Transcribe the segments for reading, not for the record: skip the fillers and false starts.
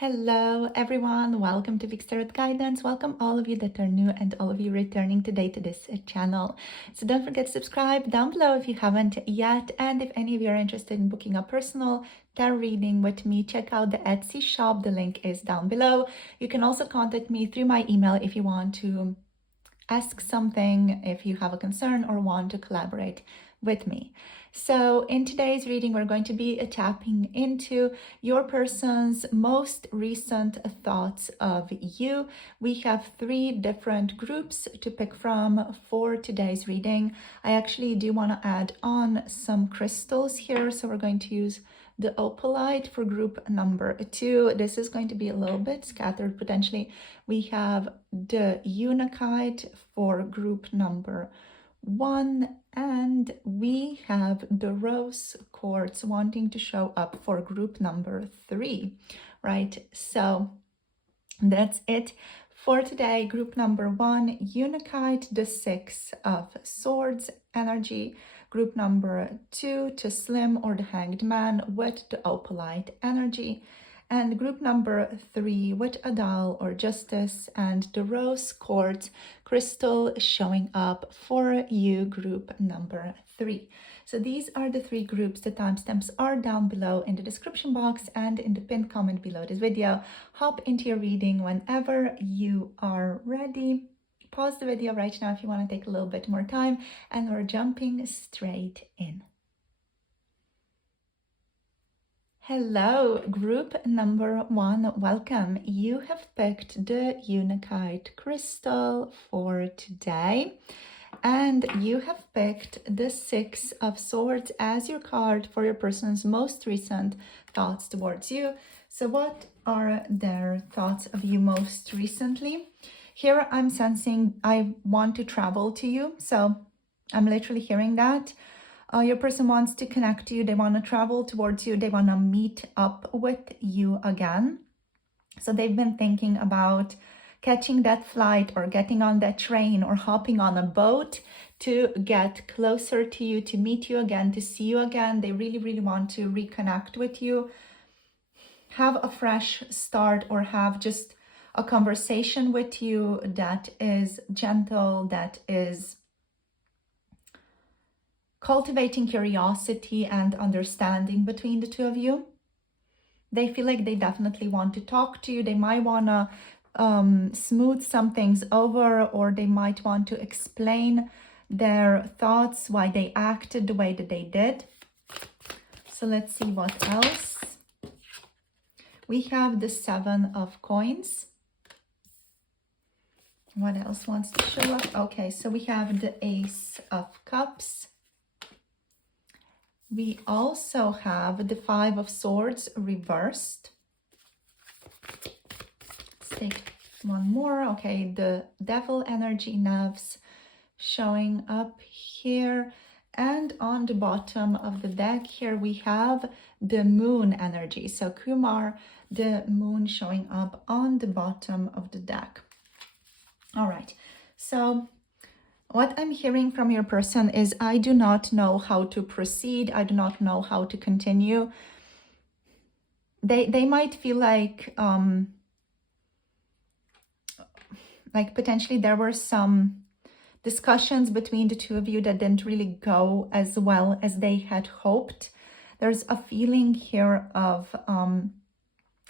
Hello everyone, welcome to Fixed Tarot Guidance. Welcome all of you that are new and all of you returning today to this channel. So don't forget to subscribe down below if you haven't yet. And if any of you are interested in booking a personal tarot reading with me, check out the Etsy shop. The link is down below. You can also contact me through my email if you want to ask something, if you have a concern or want to collaborate with me. So in today's reading, we're going to be tapping into your person's most recent thoughts of you. We have 3 different groups to pick from for today's reading. I actually do want to add on some crystals here. So we're going to use the Opalite for group number 2. This is going to be a little bit scattered potentially. We have the Unakite for group number 1, and we have the Rose Quartz wanting to show up for group number 3, right? So that's it for today. Group number 1, Unakite, the 6 of Swords energy. Group number 2, Taslim or the Hanged Man with the Opalite energy. And group number 3 with Adal or Justice and the Rose Quartz crystal showing up for you, group number 3. So these are the 3 groups. The timestamps are down below in the description box and in the pinned comment below this video. Hop into your reading whenever you are ready. Pause the video right now if you want to take a little bit more time, and we're jumping straight in. Hello, group number 1, welcome. You have picked the Unakite crystal for today, and you have picked the 6 of Swords as your card for your person's most recent thoughts towards you. So what are their thoughts of you most recently? Here I'm sensing I want to travel to you. So I'm literally hearing that. Your person wants to connect to you. They want to travel towards you. They want to meet up with you again. So they've been thinking about catching that flight or getting on that train or hopping on a boat to get closer to you, to meet you again, to see you again. They really, really want to reconnect with you, have a fresh start, or have just a conversation with you that is gentle, that is cultivating curiosity and understanding between the two of you. They feel like they definitely want to talk to you. They might want to smooth some things over, or they might want to explain their thoughts, why they acted the way that they did. So let's see what else. We have the 7 of Coins. What else wants to show up? Okay, so we have the Ace of Cups. We also have the 5 of Swords reversed. Let's take one more. Okay, the Devil energy nerves showing up here. And on the bottom of the deck here, we have the Moon energy. So Kumar, the Moon showing up on the bottom of the deck. All right, so what I'm hearing from your person is, I do not know how to proceed. I do not know how to continue. They might feel like potentially there were some discussions between the two of you that didn't really go as well as they had hoped. There's a feeling here of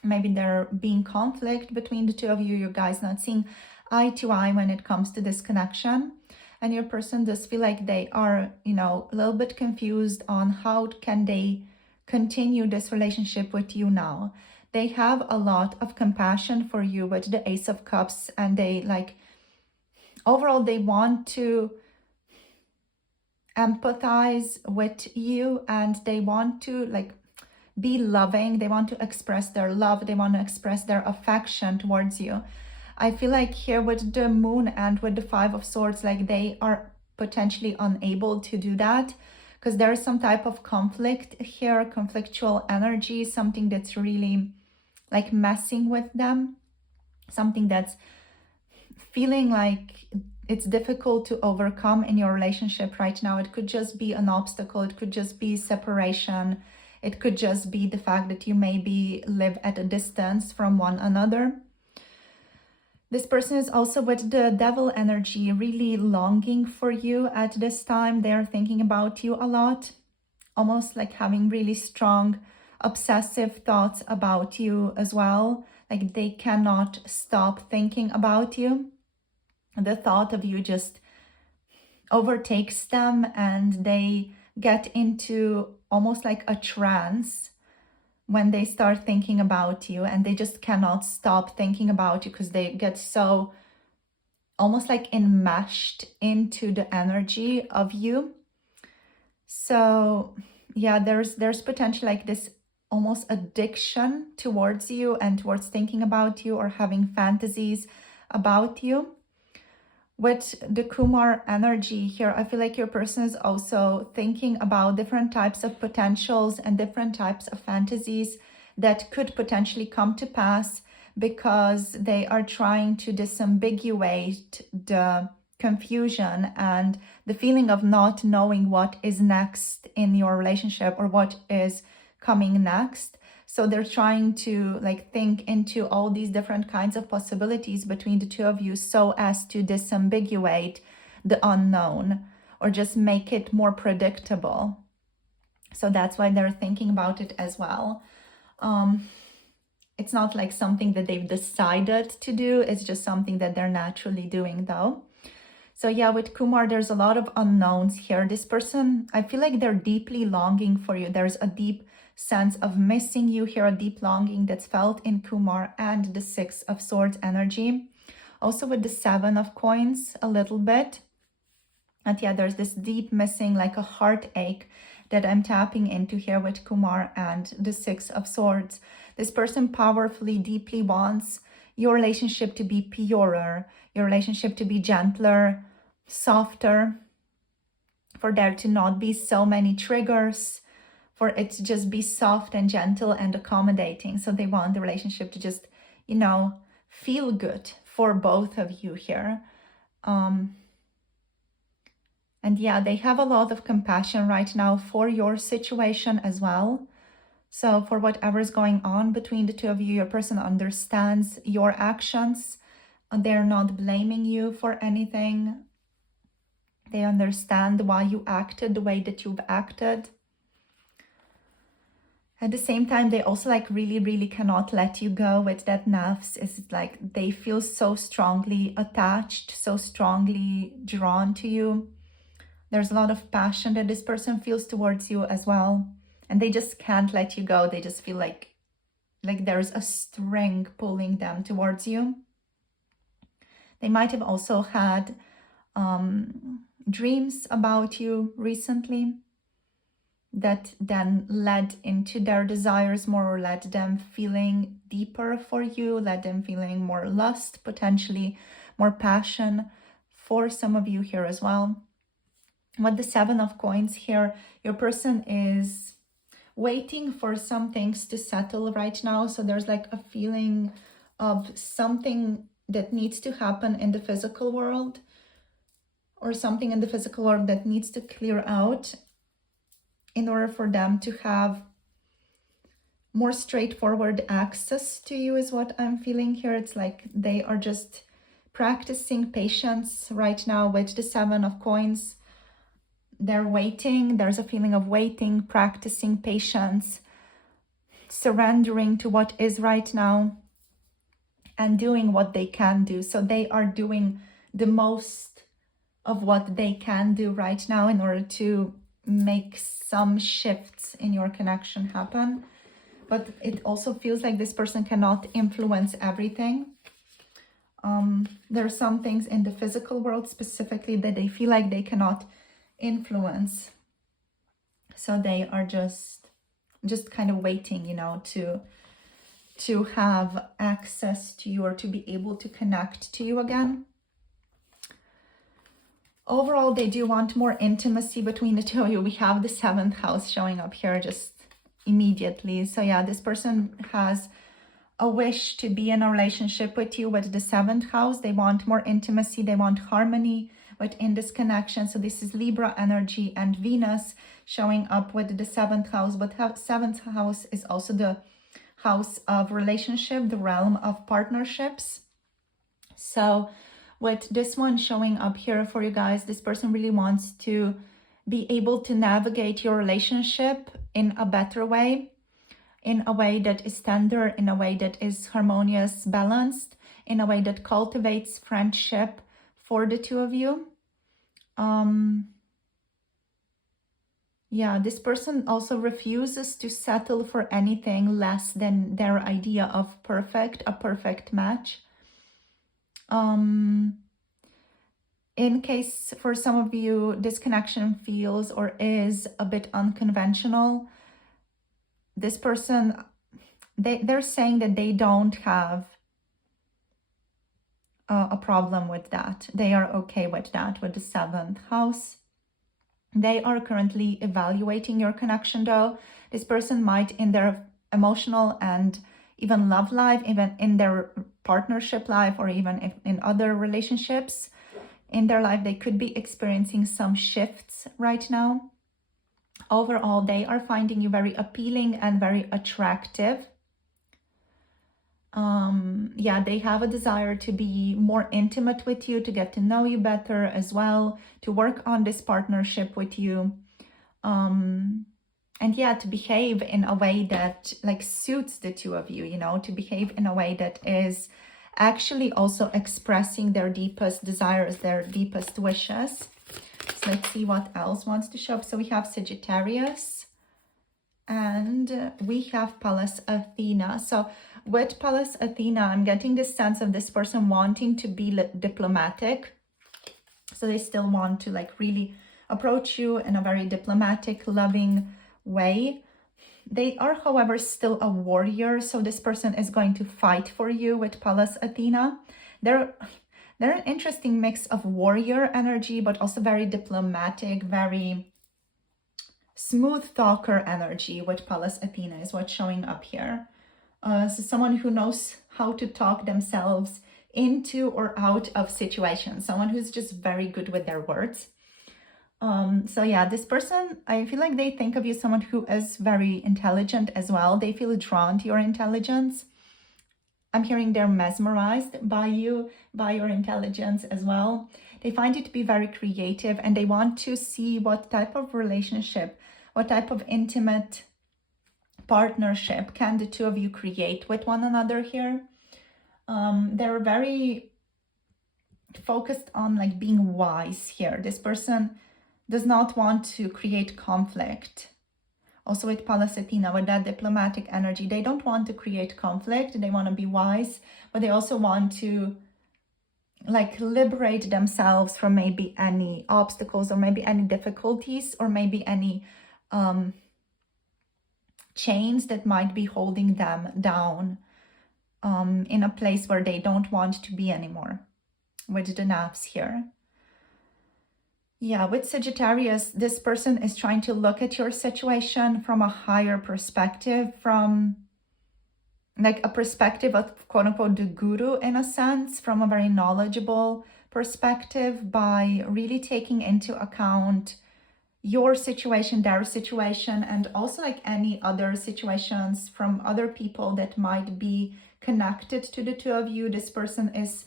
maybe there being conflict between the two of you. You guys not seeing eye to eye when it comes to this connection. And your person does feel like they are, a little bit confused on how can they continue this relationship with you now. They have a lot of compassion for you with the Ace of Cups, and they overall, they want to empathize with you, and they want to be loving. They want to express their love. They want to express their affection towards you. I feel like here with the Moon and with the 5 of Swords, they are potentially unable to do that because there is some type of conflict here, conflictual energy, something that's really messing with them, something that's feeling like it's difficult to overcome in your relationship right now. It could just be an obstacle. It could just be separation. It could just be the fact that you maybe live at a distance from one another. This person is also with the devil energy, really longing for you at this time. They're thinking about you a lot, almost like having really strong, obsessive thoughts about you as well. Like they cannot stop thinking about you. The thought of you just overtakes them and they get into almost like a trance when they start thinking about you, and they just cannot stop thinking about you because they get so almost like enmeshed into the energy of you. So yeah, there's potential like this almost addiction towards you and towards thinking about you or having fantasies about you. With the Kumar energy here, I feel like your person is also thinking about different types of potentials and different types of fantasies that could potentially come to pass, because they are trying to disambiguate the confusion and the feeling of not knowing what is next in your relationship or what is coming next. So they're trying to like think into all these different kinds of possibilities between the two of you so as to disambiguate the unknown or just make it more predictable. So that's why they're thinking about it as well. It's not like something that they've decided to do. It's just something that they're naturally doing though. So yeah, with Kumar, there's a lot of unknowns here. This person, I feel like they're deeply longing for you. There's a deep sense of missing you here, a deep longing that's felt in Kumar and the Six of Swords energy. Also with the Seven of Coins a little bit. And yeah, there's this deep missing, like a heartache that I'm tapping into here with Kumar and the Six of Swords. This person powerfully, deeply wants your relationship to be purer, your relationship to be gentler, softer, for there to not be so many triggers, for it to just be soft and gentle and accommodating. So they want the relationship to just, you know, feel good for both of you here. And yeah, they have a lot of compassion right now for your situation as well. So for whatever's going on between the two of you, your person understands your actions. They're not blaming you for anything. They understand why you acted the way that you've acted. At the same time, they also like really cannot let you go with that nafs. It's like they feel so strongly attached, so strongly drawn to you. There's a lot of passion that this person feels towards you as well. And they just can't let you go. They just feel like there's a string pulling them towards you. They might have also had dreams about you recently that then led into their desires more, or led them feeling deeper for you, led them feeling more lust, potentially more passion for some of you here as well. With the Seven of Coins here, your person is waiting for some things to settle right now. So there's like a feeling of something that needs to happen in the physical world, or something in the physical world that needs to clear out in order for them to have more straightforward access to you, is what I'm feeling here. It's like they are just practicing patience right now with the Seven of Coins. They're waiting. There's a feeling of waiting, practicing patience, surrendering to what is right now, and doing what they can do. So they are doing the most of what they can do right now in order to make some shifts in your connection happen. But it also feels like this person cannot influence everything. There are some things in the physical world specifically that they feel like they cannot influence. So they are just kind of waiting, you know, to have access to you or to be able to connect to you again. Overall, they do want more intimacy between the two of you. We have the 7th house showing up here just immediately. So yeah, this person has a wish to be in a relationship with you with the 7th house. They want more intimacy. They want harmony within this connection. So this is Libra energy and Venus showing up with the 7th house, but 7th house is also the house of relationship, the realm of partnerships. So with this one showing up here for you guys, this person really wants to be able to navigate your relationship in a better way, in a way that is tender, in a way that is harmonious, balanced, in a way that cultivates friendship for the two of you. Yeah, this person also refuses to settle for anything less than their idea of a perfect match. In case for some of you, this connection feels or is a bit unconventional, this person, they're saying that they don't have a problem with that. They are okay with that, with the 7th house. They are currently evaluating your connection though. This person might, in their emotional and even love life, even in their partnership life, or even in other relationships in their life, they could be experiencing some shifts right now. Overall, they are finding you very appealing and very attractive. Yeah, they have a desire to be more intimate with you, to get to know you better as well, to work on this partnership with you. And yeah, to behave in a way that like suits the two of you, you know, to behave in a way that is actually also expressing their deepest desires, their deepest wishes. So let's see what else wants to show up. So we have Sagittarius and we have Pallas Athena. So with Pallas Athena, I'm getting this sense of this person wanting to be diplomatic. So they still want to like really approach you in a very diplomatic, loving way. They are, however, still a warrior. So this person is going to fight for you with Pallas Athena. They're an interesting mix of warrior energy, but also very diplomatic, very smooth talker energy with Pallas Athena is what's showing up here. So someone who knows how to talk themselves into or out of situations. Someone who's just very good with their words. So yeah, this person, I feel like they think of you as someone who is very intelligent as well. They feel drawn to your intelligence. I'm hearing they're mesmerized by you, by your intelligence as well. They find you to be very creative and they want to see what type of relationship, what type of intimate partnership can the two of you create with one another here. They're very focused on like being wise here. This person does not want to create conflict. Also with Pallas Athena, with that diplomatic energy, they don't want to create conflict. They want to be wise, but they also want to like liberate themselves from maybe any obstacles or maybe any difficulties or maybe any chains that might be holding them down in a place where they don't want to be anymore, with the naps here. Yeah, with Sagittarius, this person is trying to look at your situation from a higher perspective, from like a perspective of quote unquote the guru in a sense, from a very knowledgeable perspective, by really taking into account your situation, their situation, and also like any other situations from other people that might be connected to the two of you. This person is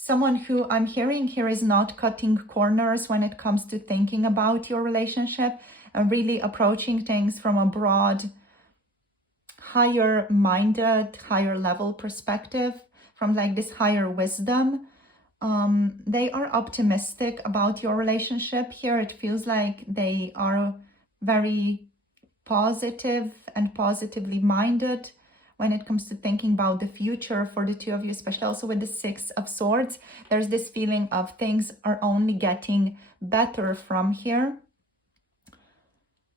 someone who I'm hearing here is not cutting corners when it comes to thinking about your relationship and really approaching things from a broad, higher minded, higher level perspective, from like this higher wisdom. They are optimistic about your relationship here. It feels like they are very positive and positively minded when it comes to thinking about the future for the two of you, especially also with the 6 of Swords. There's this feeling of things are only getting better from here.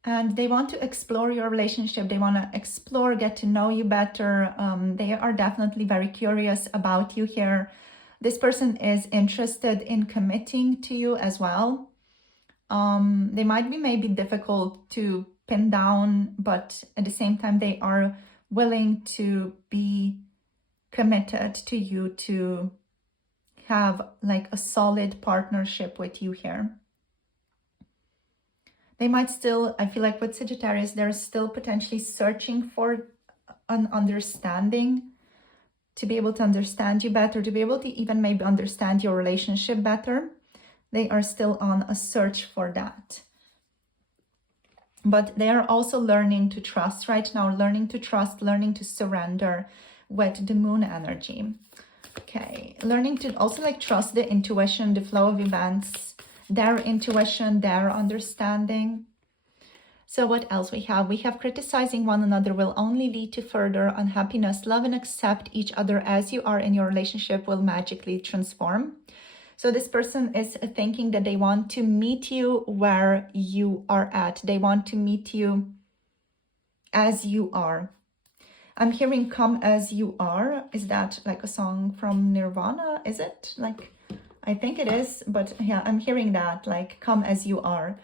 And they want to explore your relationship. They want to explore, get to know you better. They are definitely very curious about you here. This person is interested in committing to you as well. They might be maybe difficult to pin down, but at the same time, they are willing to be committed to you, to have like a solid partnership with you here. They might still, I feel like with Sagittarius, they're still potentially searching for an understanding, to be able to understand you better, to be able to even maybe understand your relationship better. They are still on a search for that. But they are also learning to trust right now, learning to trust, learning to surrender with the moon energy. Okay, learning to also like trust the intuition, the flow of events, their intuition, their understanding. So what else we have? We have criticizing one another will only lead to further unhappiness. Love and accept each other as you are in your relationship will magically transform. So this person is thinking that they want to meet you where you are at. They want to meet you as you are. I'm hearing come as you are. Is that like a song from Nirvana? Is it? Like, I think it is, but yeah, I'm hearing that, like, come as you are.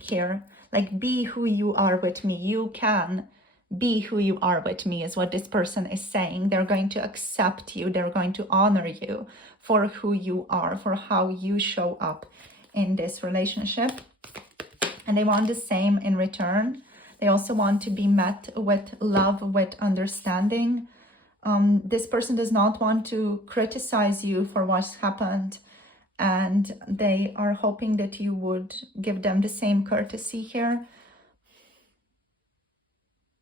Here, like, be who you are with me. You can be who you are with me is what this person is saying. They're going to accept you. They're going to honor you for who you are, for how you show up in this relationship. And they want the same in return. They also want to be met with love, with understanding. This person does not want to criticize you for what's happened, and they are hoping that you would give them the same courtesy here.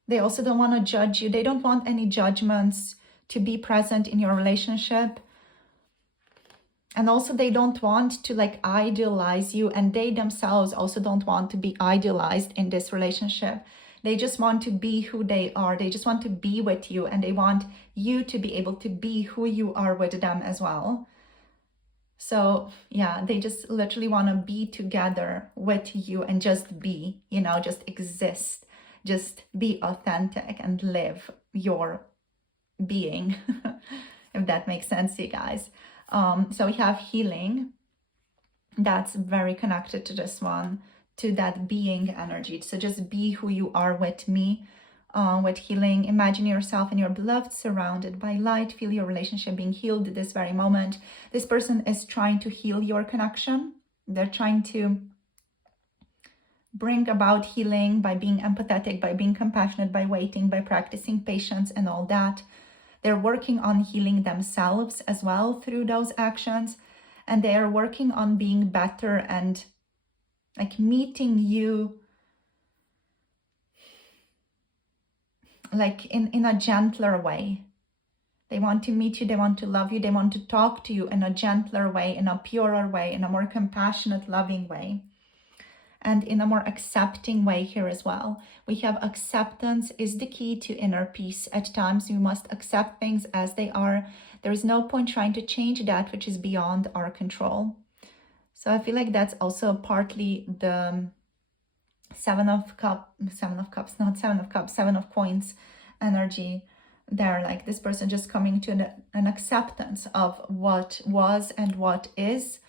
They also don't want to judge you. They don't want any judgments to be present in your relationship. And also they don't want to like idolize you, and they themselves also don't want to be idolized in this relationship. They just want to be who they are. They just want to be with you, and they want you to be able to be who you are with them as well. So yeah, they just literally want to be together with you and just be, you know, just exist, just be authentic and live your being, if that makes sense to you guys. So we have healing. That's very connected to this one, to that being energy. So just be who you are with me. With healing, imagine yourself and your beloved surrounded by light. Feel your relationship being healed at this very moment. This person is trying to heal your connection. They're trying to bring about healing by being empathetic, by being compassionate, by waiting, by practicing patience and all that. They're working on healing themselves as well through those actions. And they are working on being better and like meeting you like in a gentler way. They want to meet you, they want to love you, they want to talk to you in a gentler way, in a purer way, in a more compassionate, loving way, and in a more accepting way here as well. We have acceptance is the key to inner peace. At times we must accept things as they are. There is no point trying to change that which is beyond our control. So I feel like that's also partly the Seven of Coins energy there, like this person just coming to an acceptance of what was and what is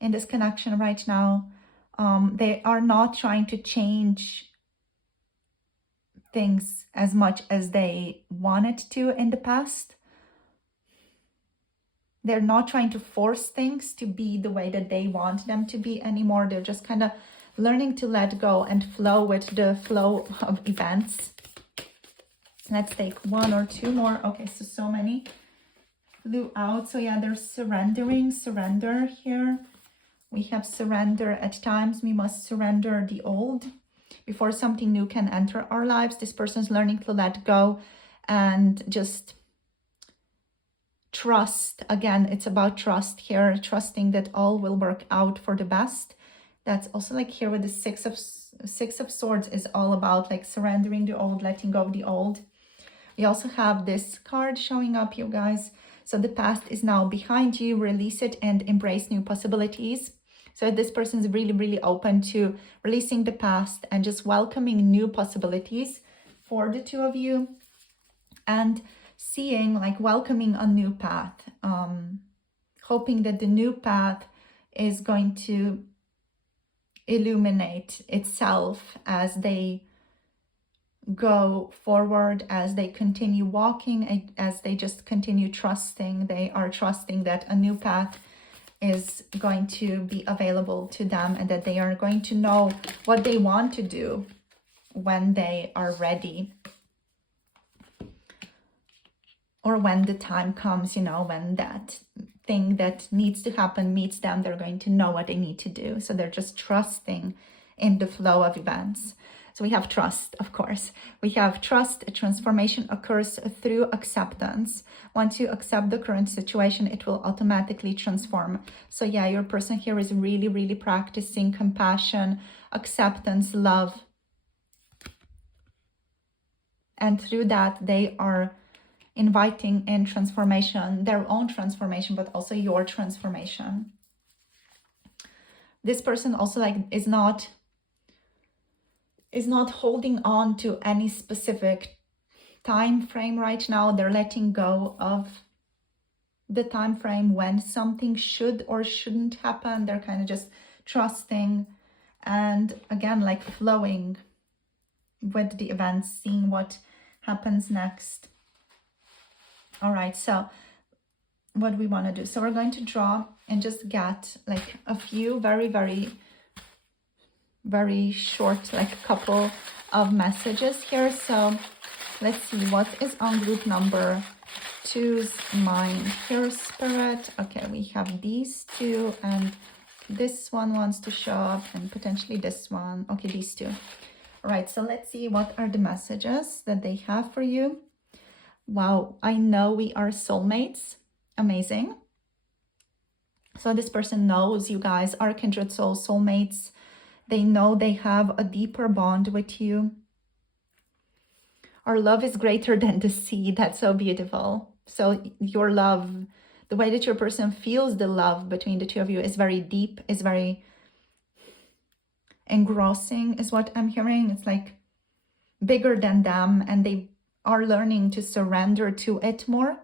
in this connection right now. They are not trying to change things as much as they wanted to in the past. They're not trying to force things to be the way that they want them to be anymore. They're just kind of learning to let go and flow with the flow of events. Let's take one or two more. Okay, so many flew out. So yeah, there's surrender here. We have surrender. At times we must surrender the old before something new can enter our lives. This person's learning to let go and just trust. Again, it's about trust here, trusting that all will work out for the best. That's also like here with the Six of Swords is all about like surrendering the old, letting go of the old. We also have this card showing up, you guys. So the past is now behind you. Release it and embrace new possibilities. So this person is really, really open to releasing the past and just welcoming new possibilities for the two of you, and seeing like welcoming a new path, hoping that the new path is going to illuminate itself as they go forward, as they continue walking, as they just continue trusting. They are trusting that a new path is going to be available to them, and that they are going to know what they want to do when they are ready, or when the time comes, you know, when that thing that needs to happen meets them, they're going to know what they need to do. So they're just trusting in the flow of events. So we have trust, of course. We have trust. A transformation occurs through acceptance. Once you accept the current situation, it will automatically transform. So yeah, your person here is really, really practicing compassion, acceptance, love. And through that, they are inviting in transformation, their own transformation, but also your transformation. This person also is not holding on to any specific time frame right now. They're letting go of the time frame when something should or shouldn't happen. They're kind of just trusting, and again, like flowing with the events, seeing what happens next. All right, so what we want to do, so we're going to draw and just get like a few very, very, very short, like a couple of messages here. So let's see what is on group number 2's mind here, Spirit. Okay, we have these two, and this one wants to show up, and potentially this one. Okay, these two. All right, so let's see what are the messages that they have for you. Wow, I know we are soulmates. Amazing. So this person knows you guys are kindred souls, soulmates. They know they have a deeper bond with you. Our love is greater than the sea. That's so beautiful. So your love, the way that your person feels the love between the two of you is very deep, is very engrossing, is what I'm hearing. It's like bigger than them, and they are learning to surrender to it more.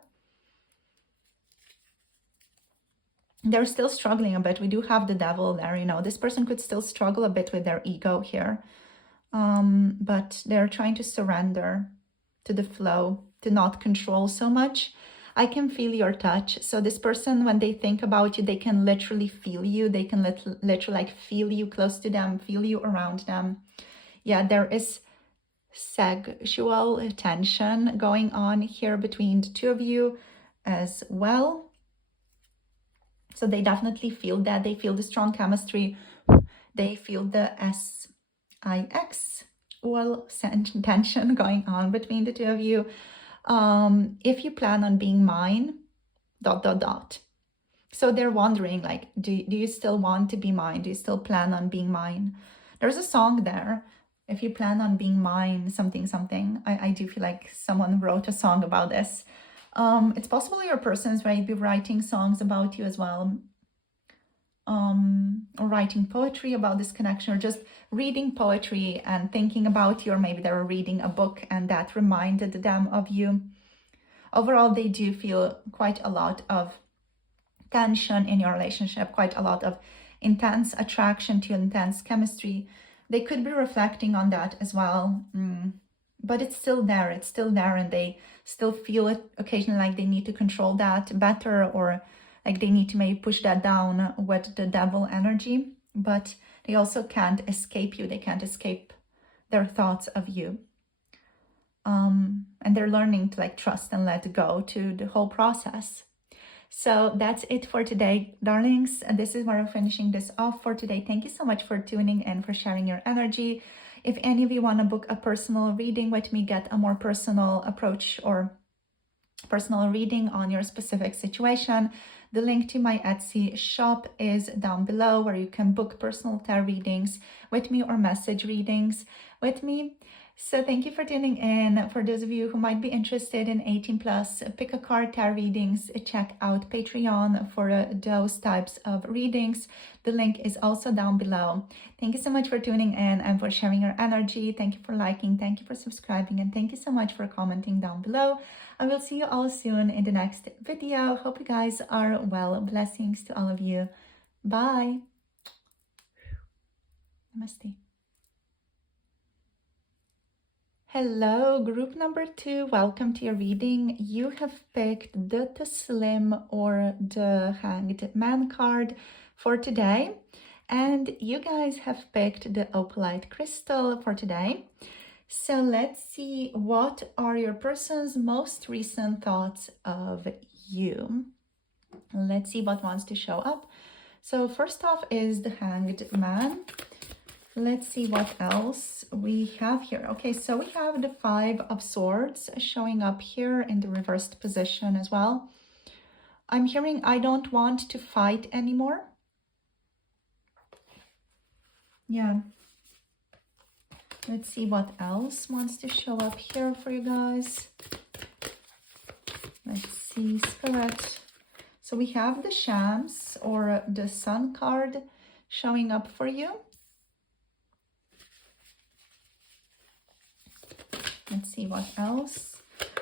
They're still struggling a bit. We do have the devil there, you know. This person could still struggle a bit with their ego here. But they're trying to surrender to the flow, to not control so much. I can feel your touch. So this person, when they think about you, they can literally feel you. They can literally like feel you close to them, feel you around them. Yeah, there is sexual tension going on here between the two of you as well. So they definitely feel that. They feel the strong chemistry. They feel the sexual tension going on between the two of you. If you plan on being mine, ... So they're wondering, like, do you still want to be mine? Do you still plan on being mine? There's a song there. If you plan on being mine, something, something. I do feel like someone wrote a song about this. It's possible your person's maybe writing songs about you as well. Or writing poetry about this connection, or just reading poetry and thinking about you, or maybe they were reading a book and that reminded them of you. Overall, they do feel quite a lot of tension in your relationship, quite a lot of intense attraction to intense chemistry. They could be reflecting on that as well, but it's still there, and they still feel it occasionally like they need to control that better, or like they need to maybe push that down with the devil energy, but they also can't escape you. They can't escape their thoughts of you. And they're learning to like trust and let go to the whole process. So that's it for today, darlings. And this is where I'm finishing this off for today. Thank you so much for tuning in, for sharing your energy. If any of you want to book a personal reading with me, get a more personal approach or personal reading on your specific situation, the link to my Etsy shop is down below, where you can book personal tarot readings with me or message readings with me. So thank you for tuning in. For those of you who might be interested in 18+, pick a card tarot readings, check out Patreon for those types of readings. The link is also down below. Thank you so much for tuning in and for sharing your energy. Thank you for liking, thank you for subscribing, and thank you so much for commenting down below. I will see you all soon in the next video. Hope you guys are well. Blessings to all of you. Bye. Namaste. Hello, group number 2. Welcome to your reading. You have picked the Taslim or the Hanged Man card for today. And you guys have picked the Opalite crystal for today. So let's see, what are your person's most recent thoughts of you? Let's see what wants to show up. So first off is the Hanged Man. Let's see what else we have here. Okay, so we have the 5 of Swords showing up here in the reversed position as well. I'm hearing I don't want to fight anymore. Yeah. Let's see what else wants to show up here for you guys. Let's see, Spirit. So we have the Shams or the Sun card showing up for you. Let's see what else.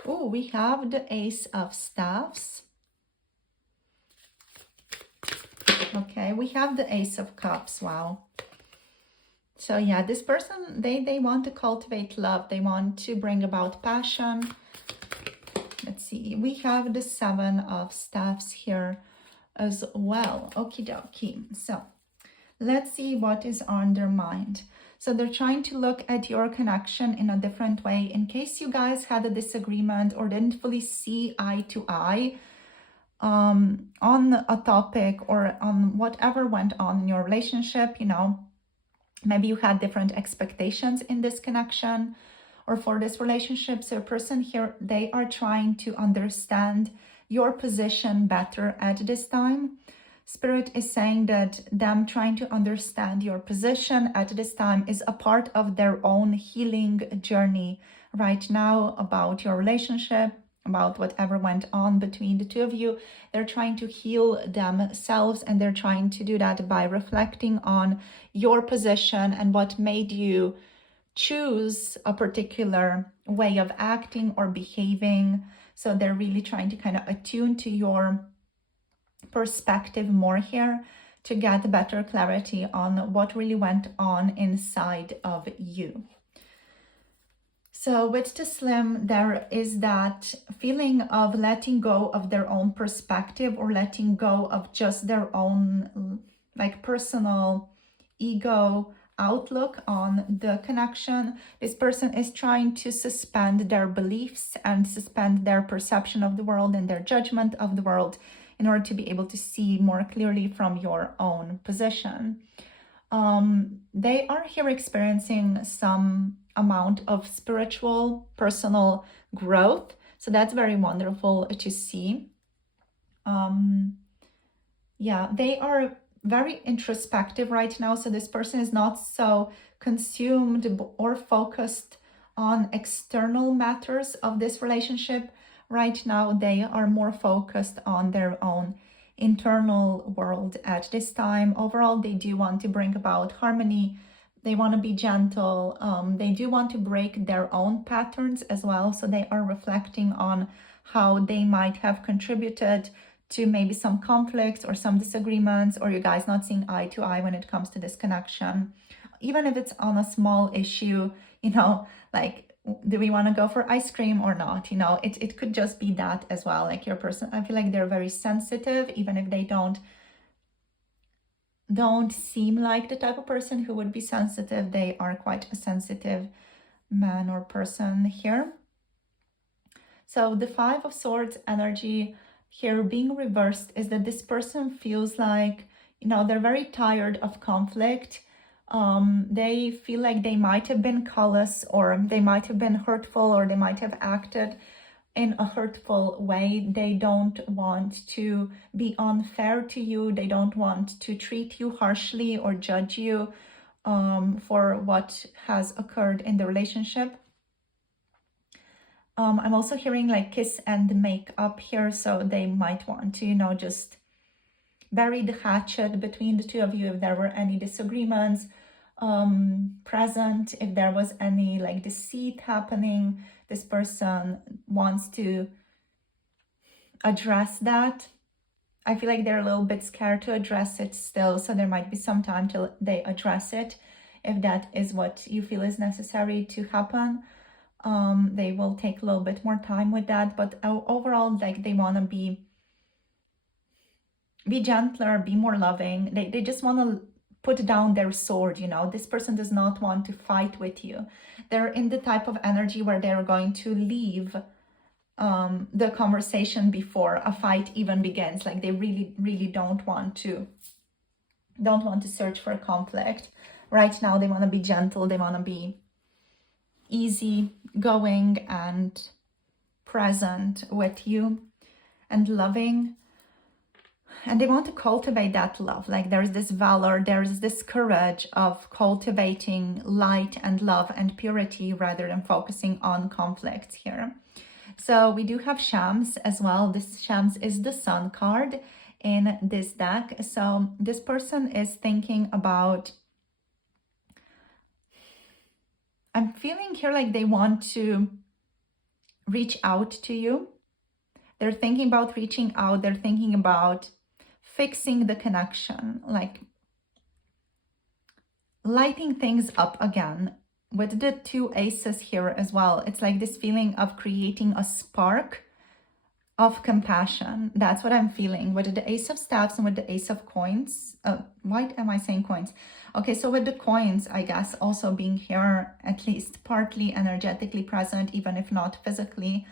Oh, we have the Ace of Staffs. Okay, we have the Ace of Cups. Wow. So yeah, this person, they want to cultivate love. They want to bring about passion. Let's see. We have the 7 of Staffs here as well. Okie dokie. So let's see what is on their mind. So they're trying to look at your connection in a different way. In case you guys had a disagreement or didn't fully see eye to eye on a topic or on whatever went on in your relationship, you know, maybe you had different expectations in this connection or for this relationship. So a person here, they are trying to understand your position better at this time. Spirit is saying that them trying to understand your position at this time is a part of their own healing journey right now about your relationship, about whatever went on between the two of you. They're trying to heal themselves, and they're trying to do that by reflecting on your position and what made you choose a particular way of acting or behaving. So they're really trying to kind of attune to your perspective more here to get better clarity on what really went on inside of you. So with Taslim, there is that feeling of letting go of their own perspective or letting go of just their own like personal ego outlook on the connection. This person is trying to suspend their beliefs and suspend their perception of the world and their judgment of the world in order to be able to see more clearly from your own position. They are here experiencing some amount of spiritual, personal growth. So that's very wonderful to see. Yeah, they are very introspective right now. So this person is not so consumed or focused on external matters of this relationship. Right now, they are more focused on their own internal world at this time. Overall, they do want to bring about harmony. They want to be gentle. They do want to break their own patterns as well. So they are reflecting on how they might have contributed to maybe some conflicts or some disagreements, or you guys not seeing eye to eye when it comes to this connection. Even if it's on a small issue, you know, like, do we want to go for ice cream or not? You know, it could just be that as well. Like your person, I feel like they're very sensitive, even if they don't seem like the type of person who would be sensitive. They are quite a sensitive man or person here. So the 5 of Swords energy here being reversed is that this person feels like, you know, they're very tired of conflict. They feel like they might have been callous, or they might have been hurtful, or they might have acted in a hurtful way. They don't want to be unfair to you. They don't want to treat you harshly or judge you for what has occurred in the relationship. I'm also hearing like kiss and make up here. So they might want to, you know, just bury the hatchet between the two of you if there were any disagreements present, if there was any like deceit happening. This person wants to address that. I feel like they're a little bit scared to address it still, so there might be some time till they address it, if that is what you feel is necessary to happen. They will take a little bit more time with that, but overall, like, they want to be gentler, be more loving. They just want to put down their sword, you know. This person does not want to fight with you. They're in the type of energy where they're going to leave the conversation before a fight even begins. Like, they really don't want to search for conflict. Right now, they want to be gentle. They want to be easy going and present with you and loving. And they want to cultivate that love. Like, there's this valor, there's this courage of cultivating light and love and purity rather than focusing on conflicts here. So we do have Shams as well. This Shams is the Sun card in this deck. So this person is thinking about, I'm feeling here like they want to reach out to you. They're thinking about reaching out. They're thinking about fixing the connection, like lighting things up again. With the two aces here as well, it's like this feeling of creating a spark of compassion. That's what I'm feeling with the Ace of Staffs and with the Ace of Coins. Why am I saying coins? Okay, so with the coins, I guess also being here, at least partly energetically present, even if not physically,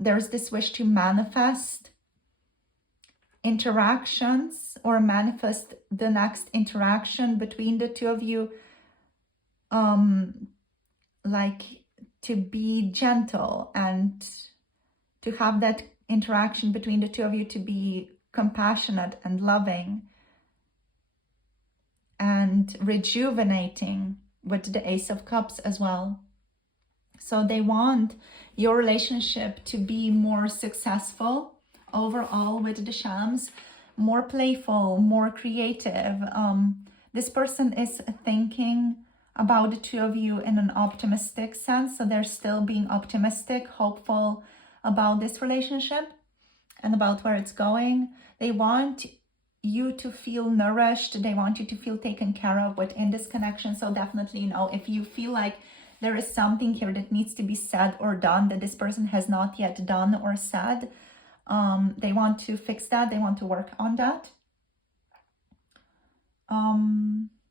there's this wish to manifest interactions or manifest the next interaction between the two of you, like to be gentle and to have that interaction between the two of you to be compassionate and loving and rejuvenating with the Ace of Cups as well. So they want your relationship to be more successful overall with the Shams, more playful, more creative. This person is thinking about the two of you in an optimistic sense. So they're still being optimistic, hopeful about this relationship and about where it's going. They want you to feel nourished. They want you to feel taken care of within this connection. So definitely, you know, if you feel like there is something here that needs to be said or done that this person has not yet done or said, they want to fix that. They want to work on that.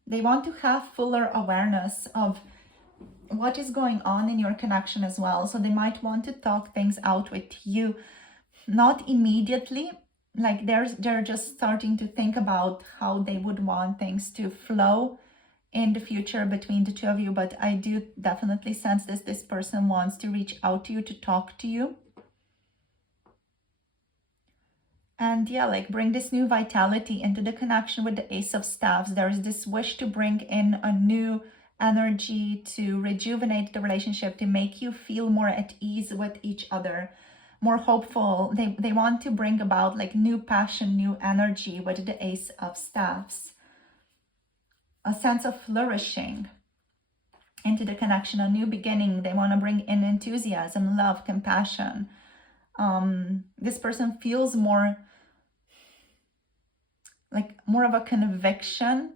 They want to have fuller awareness of what is going on in your connection as well. So they might want to talk things out with you, not immediately. Like they're just starting to think about how they would want things to flow in the future between the two of you. But I do definitely sense this person wants to reach out to you, to talk to you. And yeah, like bring this new vitality into the connection with the Ace of Staffs. There's this wish to bring in a new energy to rejuvenate the relationship, to make you feel more at ease with each other, more hopeful. They want to bring about like new passion, new energy with the Ace of Staffs. A sense of flourishing into the connection, a new beginning. They want to bring in enthusiasm, love, compassion. This person feels more of a conviction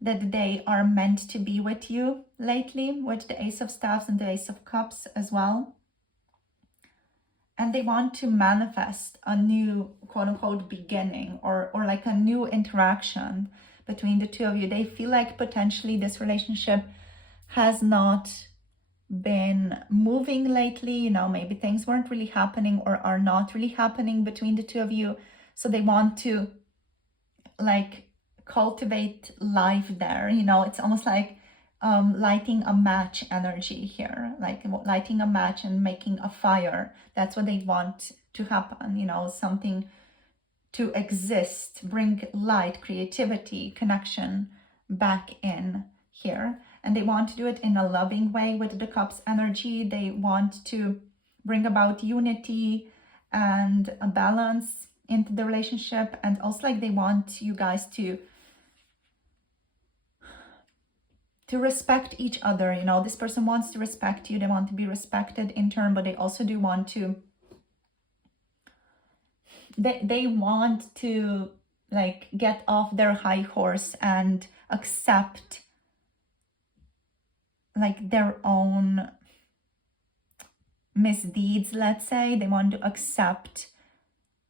that they are meant to be with you lately, with the Ace of Staffs and the Ace of Cups as well. And they want to manifest a new quote-unquote beginning or like a new interaction between the two of you. They feel like potentially this relationship has not been moving lately, you know, maybe things weren't really happening or are not really happening between the two of you. So they want to like cultivate life there, you know. It's almost like lighting a match energy here, like lighting a match and making a fire. That's what they want to happen, you know, something to exist, bring light, creativity, connection back in here. And they want to do it in a loving way with the Cups energy. They want to bring about unity and a balance into the relationship. And also like they want you guys to respect each other. You know, this person wants to respect you. They want to be respected in turn, but they also do want to, they want to like get off their high horse and accept like their own misdeeds, let's say. They want to accept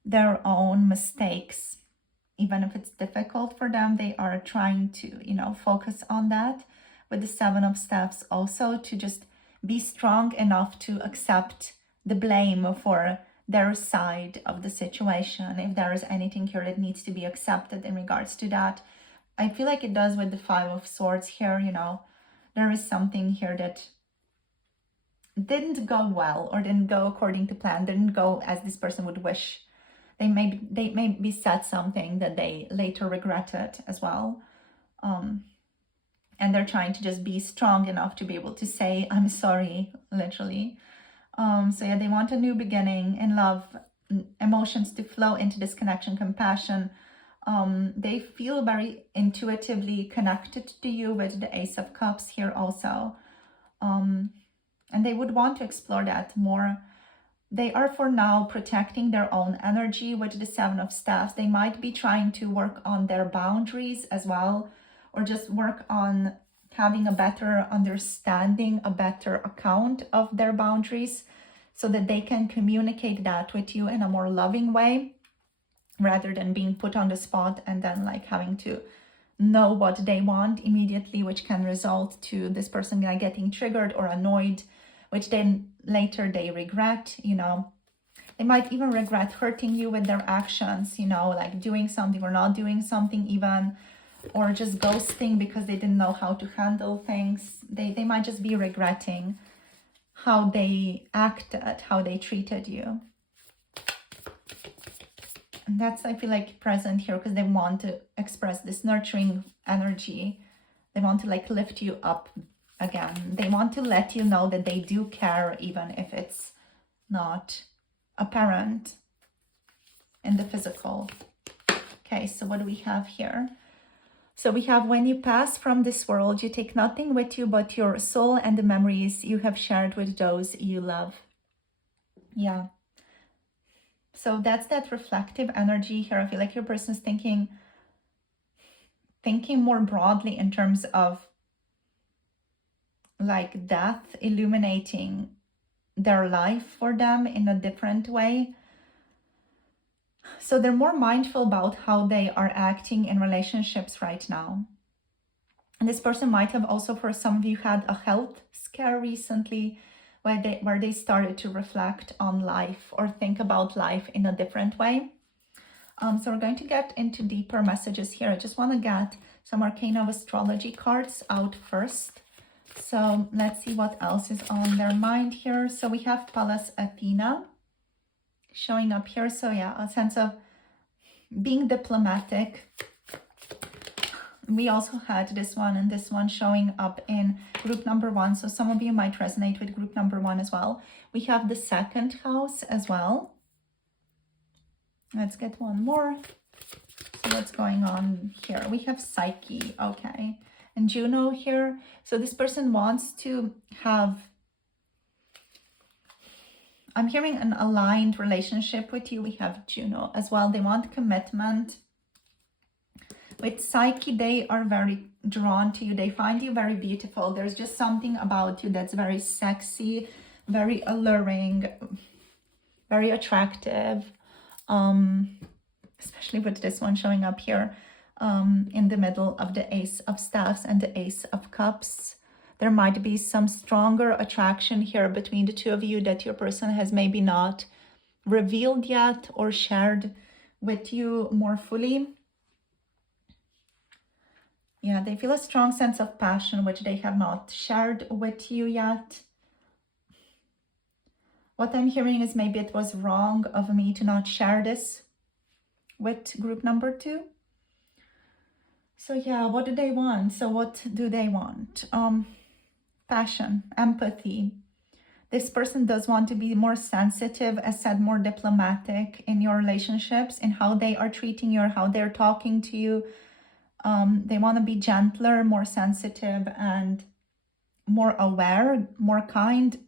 their own mistakes. Even if it's difficult for them, they are trying to, focus on that. With the Seven of Staffs also, to just be strong enough to accept the blame for their side of the situation. If there is anything here that needs to be accepted in regards to that. I feel like it does with the Five of Swords here, there is something here that didn't go well or didn't go according to plan, didn't go as this person would wish. They maybe said something that they later regretted as well. And they're trying to just be strong enough to be able to say, I'm sorry, literally. So yeah, they want a new beginning in love, emotions to flow into this connection, compassion. They feel very intuitively connected to you with the Ace of Cups here also. And they would want to explore that more. They are for now protecting their own energy with the Seven of Staffs. They might be trying to work on their boundaries as well, or just work on having a better understanding, a better account of their boundaries, so that they can communicate that with you in a more loving way, rather than being put on the spot and then like having to know what they want immediately, which can result to this person getting triggered or annoyed, which then later they regret. They might even regret hurting you with their actions, like doing something or not doing something even, or just ghosting because they didn't know how to handle things. They might just be regretting how they acted, how they treated you. And that's, I feel like, present here because they want to express this nurturing energy. They want to like lift you up again. They want to let you know that they do care, even if it's not apparent in the physical. Okay, so what do we have here? So we have, when you pass from this world, you take nothing with you but your soul and the memories you have shared with those you love. Yeah. So that's that reflective energy here. I feel like your person is thinking more broadly in terms of like death illuminating their life for them in a different way. So they're more mindful about how they are acting in relationships right now. And this person might have also, for some of you, had a health scare recently where they started to reflect on life or think about life in a different way. So we're going to get into deeper messages here. I just want to get some Arcana of Astrology cards out first. So let's see what else is on their mind here. So we have Pallas Athena showing up here. So yeah, a sense of being diplomatic. We also had this one and this one showing up in group number 1. So some of you might resonate with group number 1 as well. We have the 2nd house as well. Let's get one more. So what's going on here? We have Psyche, okay. And Juno here. So this person wants to have, I'm hearing an aligned relationship with you. We have Juno as well. They want commitment. With Psyche, they are very drawn to you. They find you very beautiful. There's just something about you that's very sexy, very alluring, very attractive. Especially with this one showing up here in the middle of the Ace of Staffs and the Ace of Cups. There might be some stronger attraction here between the two of you that your person has maybe not revealed yet or shared with you more fully. Yeah, they feel a strong sense of passion which they have not shared with you yet. What I'm hearing is maybe it was wrong of me to not share this with group number 2. So yeah, what do they want? So what do they want? Passion, empathy. This person does want to be more sensitive, as said, more diplomatic in your relationships, in how they are treating you or how they're talking to you. They want to be gentler, more sensitive, and more aware, more kind.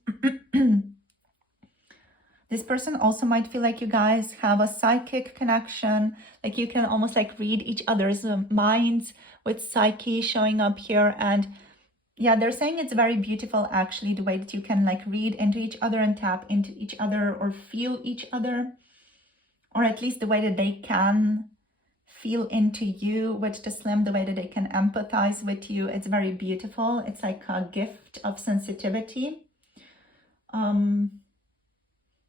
This person also might feel like you guys have a psychic connection, like you can almost like read each other's minds with Psyche showing up here. And Yeah, they're saying it's very beautiful, actually, the way that you can like read into each other and tap into each other or feel each other, or at least the way that they can feel into you with Taslim, the way that they can empathize with you. It's very beautiful. It's like a gift of sensitivity.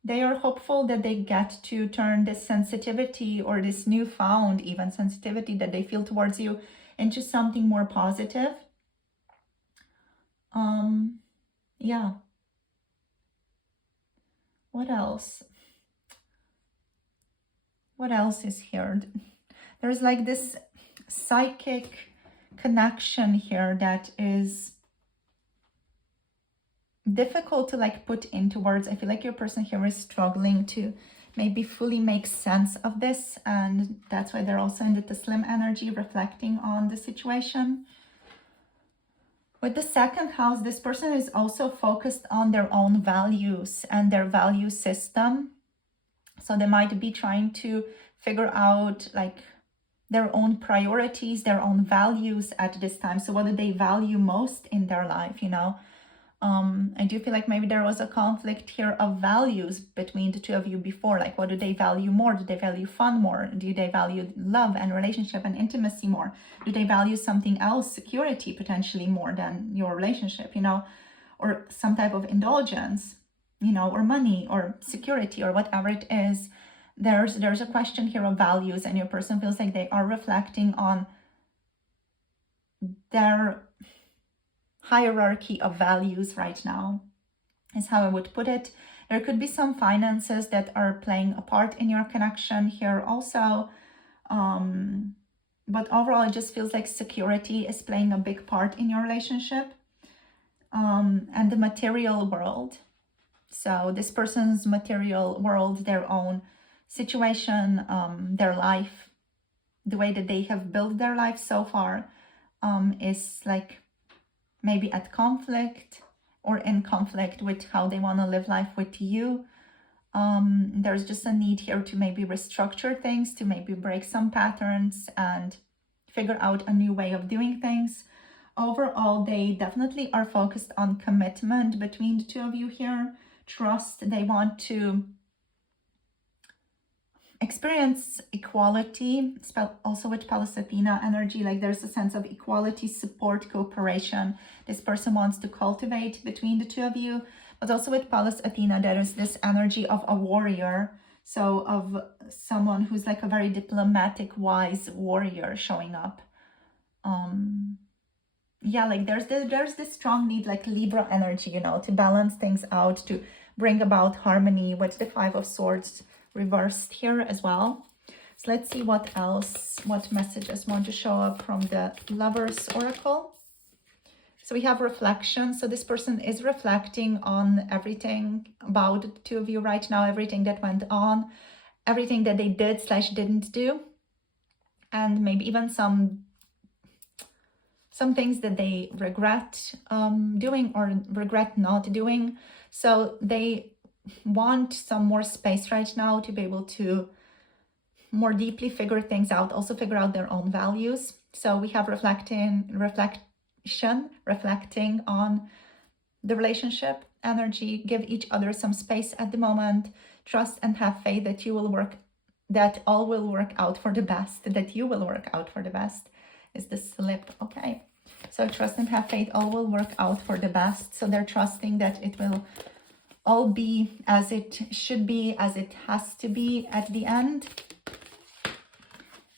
They are hopeful that they get to turn this sensitivity, or this newfound even sensitivity that they feel towards you, into something more positive. Yeah. What else? What else is here? There's like this psychic connection here that is difficult to like put into words. I feel like your person here is struggling to maybe fully make sense of this, and that's why they're also in the Taslim energy, reflecting on the situation. With the second house, this person is also focused on their own values and their value system. So they might be trying to figure out like their own priorities, their own values at this time. So what do they value most in their life, you know? I do feel like maybe there was a conflict here of values between the two of you before. Like, what do they value more? Do they value fun more? Do they value love and relationship and intimacy more? Do they value something else, security potentially, more than your relationship, you know, or some type of indulgence, you know, or money or security or whatever it is? There's a question here of values, and your person feels like they are reflecting on their hierarchy of values right now, is how I would put it. There could be some finances that are playing a part in your connection here also, but overall it just feels like security is playing a big part in your relationship, and the material world. So this person's material world, their own situation, their life, the way that they have built their life so far, is like maybe at conflict or in conflict with how they want to live life with you. There's just a need here to maybe restructure things, to maybe break some patterns and figure out a new way of doing things. Overall, they definitely are focused on commitment between the two of you here. Trust. They want to experience equality, also with Pallas Athena energy. Like, there's a sense of equality, support, cooperation this person wants to cultivate between the two of you. But also with Pallas Athena, there is this energy of a warrior, so of someone who's like a very diplomatic, wise warrior showing up. Yeah, like there's this strong need, like Libra energy, you know, to balance things out, to bring about harmony, with the Five of Swords reversed here as well. So let's see what else, what messages want to show up from the Lovers Oracle. So we have reflection. So this person is reflecting on everything about the two of you right now, everything that went on, everything that they did / didn't do, and maybe even some things that they regret doing or regret not doing. So they want some more space right now to be able to more deeply figure things out, also figure out their own values. So we have reflecting on the relationship energy. Give each other some space at the moment. Trust and have faith that that all will work out for the best, that you will work out for the best is the slip. Okay, so trust and have faith, all will work out for the best. So they're trusting that it will all be as it should be, as it has to be at the end.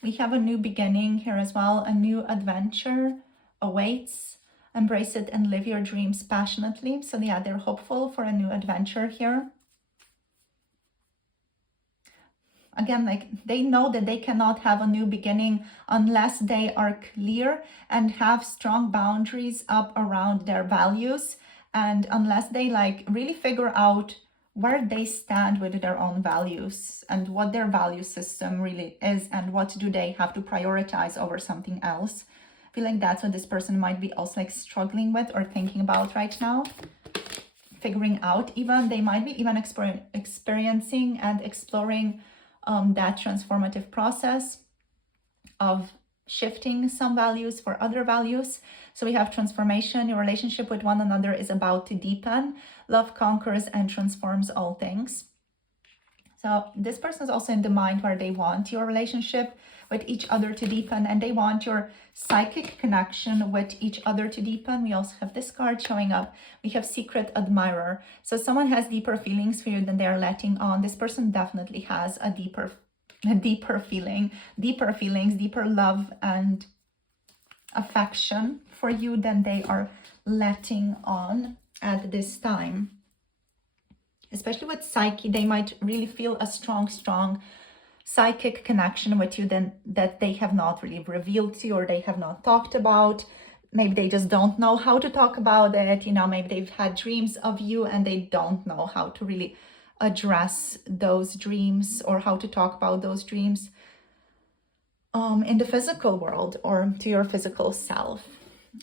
We have a new beginning here as well. A new adventure awaits. Embrace it and live your dreams passionately. So yeah, they're hopeful for a new adventure here. Again, like they know that they cannot have a new beginning unless they are clear and have strong boundaries up around their values, and unless they like really figure out where they stand with their own values and what their value system really is, and what do they have to prioritize over something else. I feel like that's what this person might be also like struggling with or thinking about right now, figuring out. Even they might be even experiencing and exploring that transformative process of shifting some values for other values. So we have transformation. Your relationship with one another is about to deepen. Love conquers and transforms all things. So this person is also in the mind where they want your relationship with each other to deepen, and they want your psychic connection with each other to deepen. We also have this card showing up. We have secret admirer. So someone has deeper feelings for you than they're letting on. This person definitely has a deeper feelings, deeper love and affection for you than they are letting on at this time. Especially with Psyche, they might really feel a strong psychic connection with you that they have not really revealed to you, or they have not talked about. Maybe they just don't know how to talk about it. Maybe they've had dreams of you and they don't know how to really address those dreams or how to talk about those dreams in the physical world or to your physical self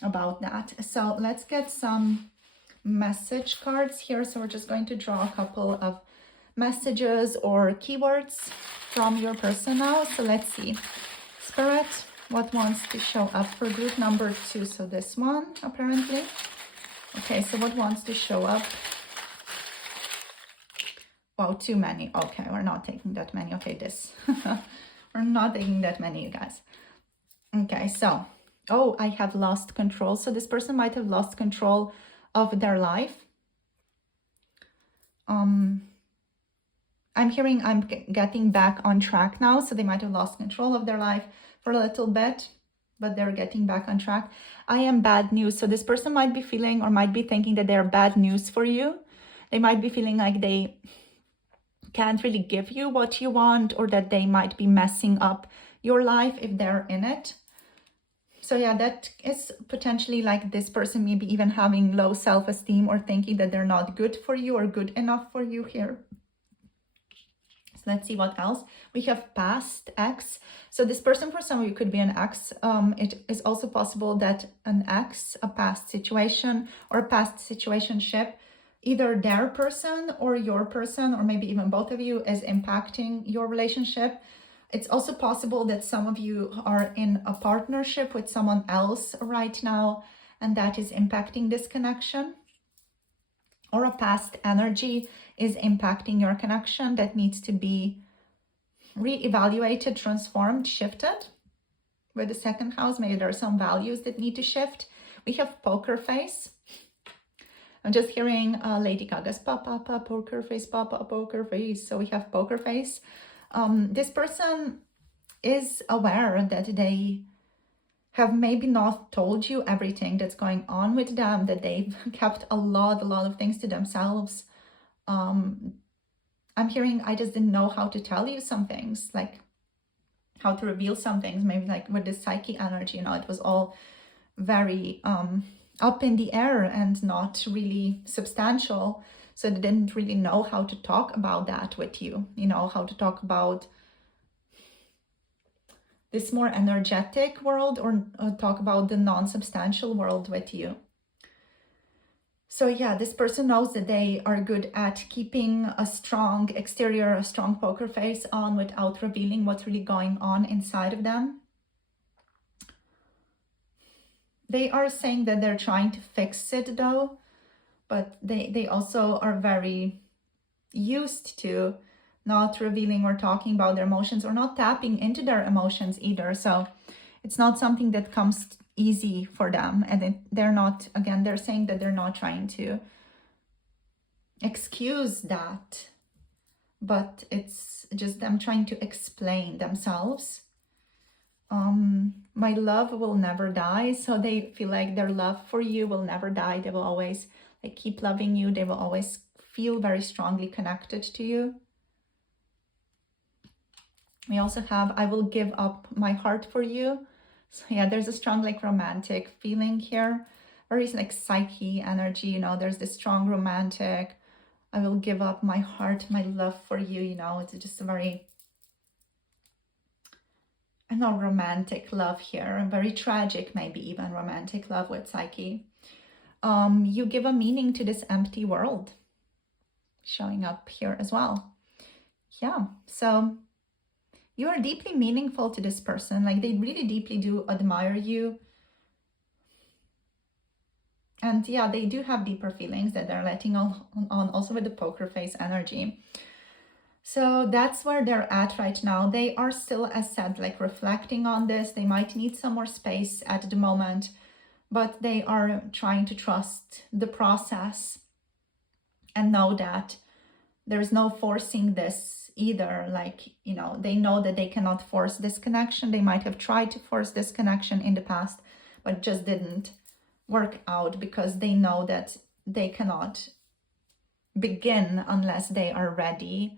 about that. So let's get some message cards here. So we're just going to draw a couple of messages or keywords from your person now. So let's see. Spirit, what wants to show up for group number 2? So this one, apparently. Okay, so what wants to show up? Wow, too many. Okay, we're not taking that many. Okay, this. We're not taking that many, you guys. Okay, so, oh, I have lost control. So this person might have lost control of their life. I'm hearing I'm getting back on track now. So they might have lost control of their life for a little bit, but they're getting back on track. I am bad news. So this person might be feeling or might be thinking that they're bad news for you. They might be feeling like they can't really give you what you want, or that they might be messing up your life if they're in it. So yeah, that is potentially like this person maybe even having low self-esteem or thinking that they're not good for you or good enough for you here. So let's see what else. We have past ex. So this person for some of you could be an ex. It is also possible that an ex, a past situation or a past situationship, either their person or your person, or maybe even both of you, is impacting your relationship. It's also possible that some of you are in a partnership with someone else right now, and that is impacting this connection. Or a past energy is impacting your connection that needs to be reevaluated, transformed, shifted. With the second house, maybe there are some values that need to shift. We have poker face. I'm just hearing Lady Gaga's papa, poker face, papa, poker face. So we have poker face. This person is aware that they have maybe not told you everything that's going on with them, that they've kept a lot of things to themselves. I'm hearing, I just didn't know how to tell you some things, like how to reveal some things, maybe like with the Psyche energy, it was all very up in the air and not really substantial. So they didn't really know how to talk about that with you, how to talk about this more energetic world or talk about the non-substantial world with you. So yeah, this person knows that they are good at keeping a strong exterior, a strong poker face on without revealing what's really going on inside of them. They are saying that they're trying to fix it though, but they also are very used to not revealing or talking about their emotions or not tapping into their emotions either. So it's not something that comes easy for them. And they're not, again, they're saying that they're not trying to excuse that, but it's just them trying to explain themselves. My love will never die. So they feel like their love for you will never die. They will always keep loving you. They will always feel very strongly connected to you. We also have, I will give up my heart for you. So yeah, there's a strong romantic feeling here. Very Psyche energy, there's this strong romantic, I will give up my heart, my love for you, it's just a very, romantic love here. Very tragic, maybe even romantic love with Psyche. You give a meaning to this empty world, showing up here as well. Yeah, so you are deeply meaningful to this person. Like they really deeply do admire you. And yeah, they do have deeper feelings that they're letting on also with the poker face energy. So that's where they're at right now. They are still, as said, like reflecting on this. They might need some more space at the moment, but they are trying to trust the process and know that there's no forcing this either. Like, you know, they know that they cannot force this connection. They might have tried to force this connection in the past, but just didn't work out because they know that they cannot begin unless they are ready.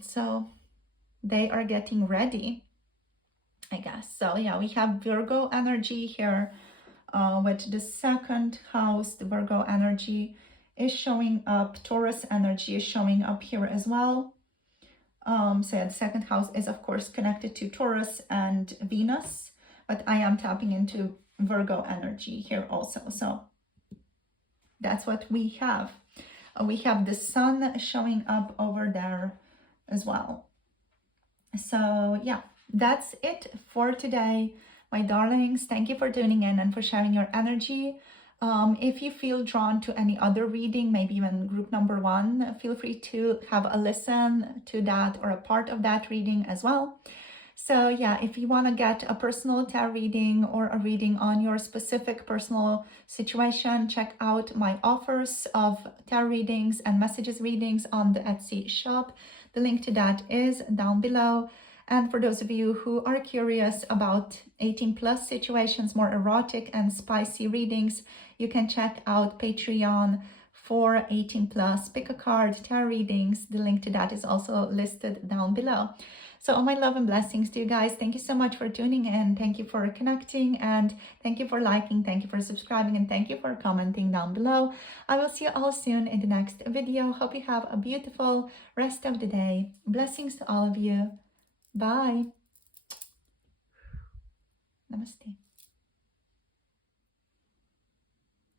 So they are getting ready, I guess. So yeah, we have Virgo energy here with the second house. The Virgo energy is showing up. Taurus energy is showing up here as well. So yeah, the second house is of course connected to Taurus and Venus, but I am tapping into Virgo energy here also. So that's what we have. We have the sun showing up over there as well. So yeah, that's it for today, my darlings. Thank you for tuning in and for sharing your energy. If you feel drawn to any other reading, maybe even group number 1, feel free to have a listen to that or a part of that reading as well. So yeah, if you want to get a personal tarot reading or a reading on your specific personal situation, check out my offers of tarot readings and messages readings on the Etsy shop. The link to that is down below. And for those of you who are curious about 18+ situations, more erotic and spicy readings, you can check out Patreon for 18+. Pick a card, tarot readings. The link to that is also listed down below. So all my love and blessings to you guys. Thank you so much for tuning in. Thank you for connecting, and thank you for liking, thank you for subscribing, and thank you for commenting down below. I will see you all soon in the next video. Hope you have a beautiful rest of the day. Blessings to all of you. Bye. Namaste.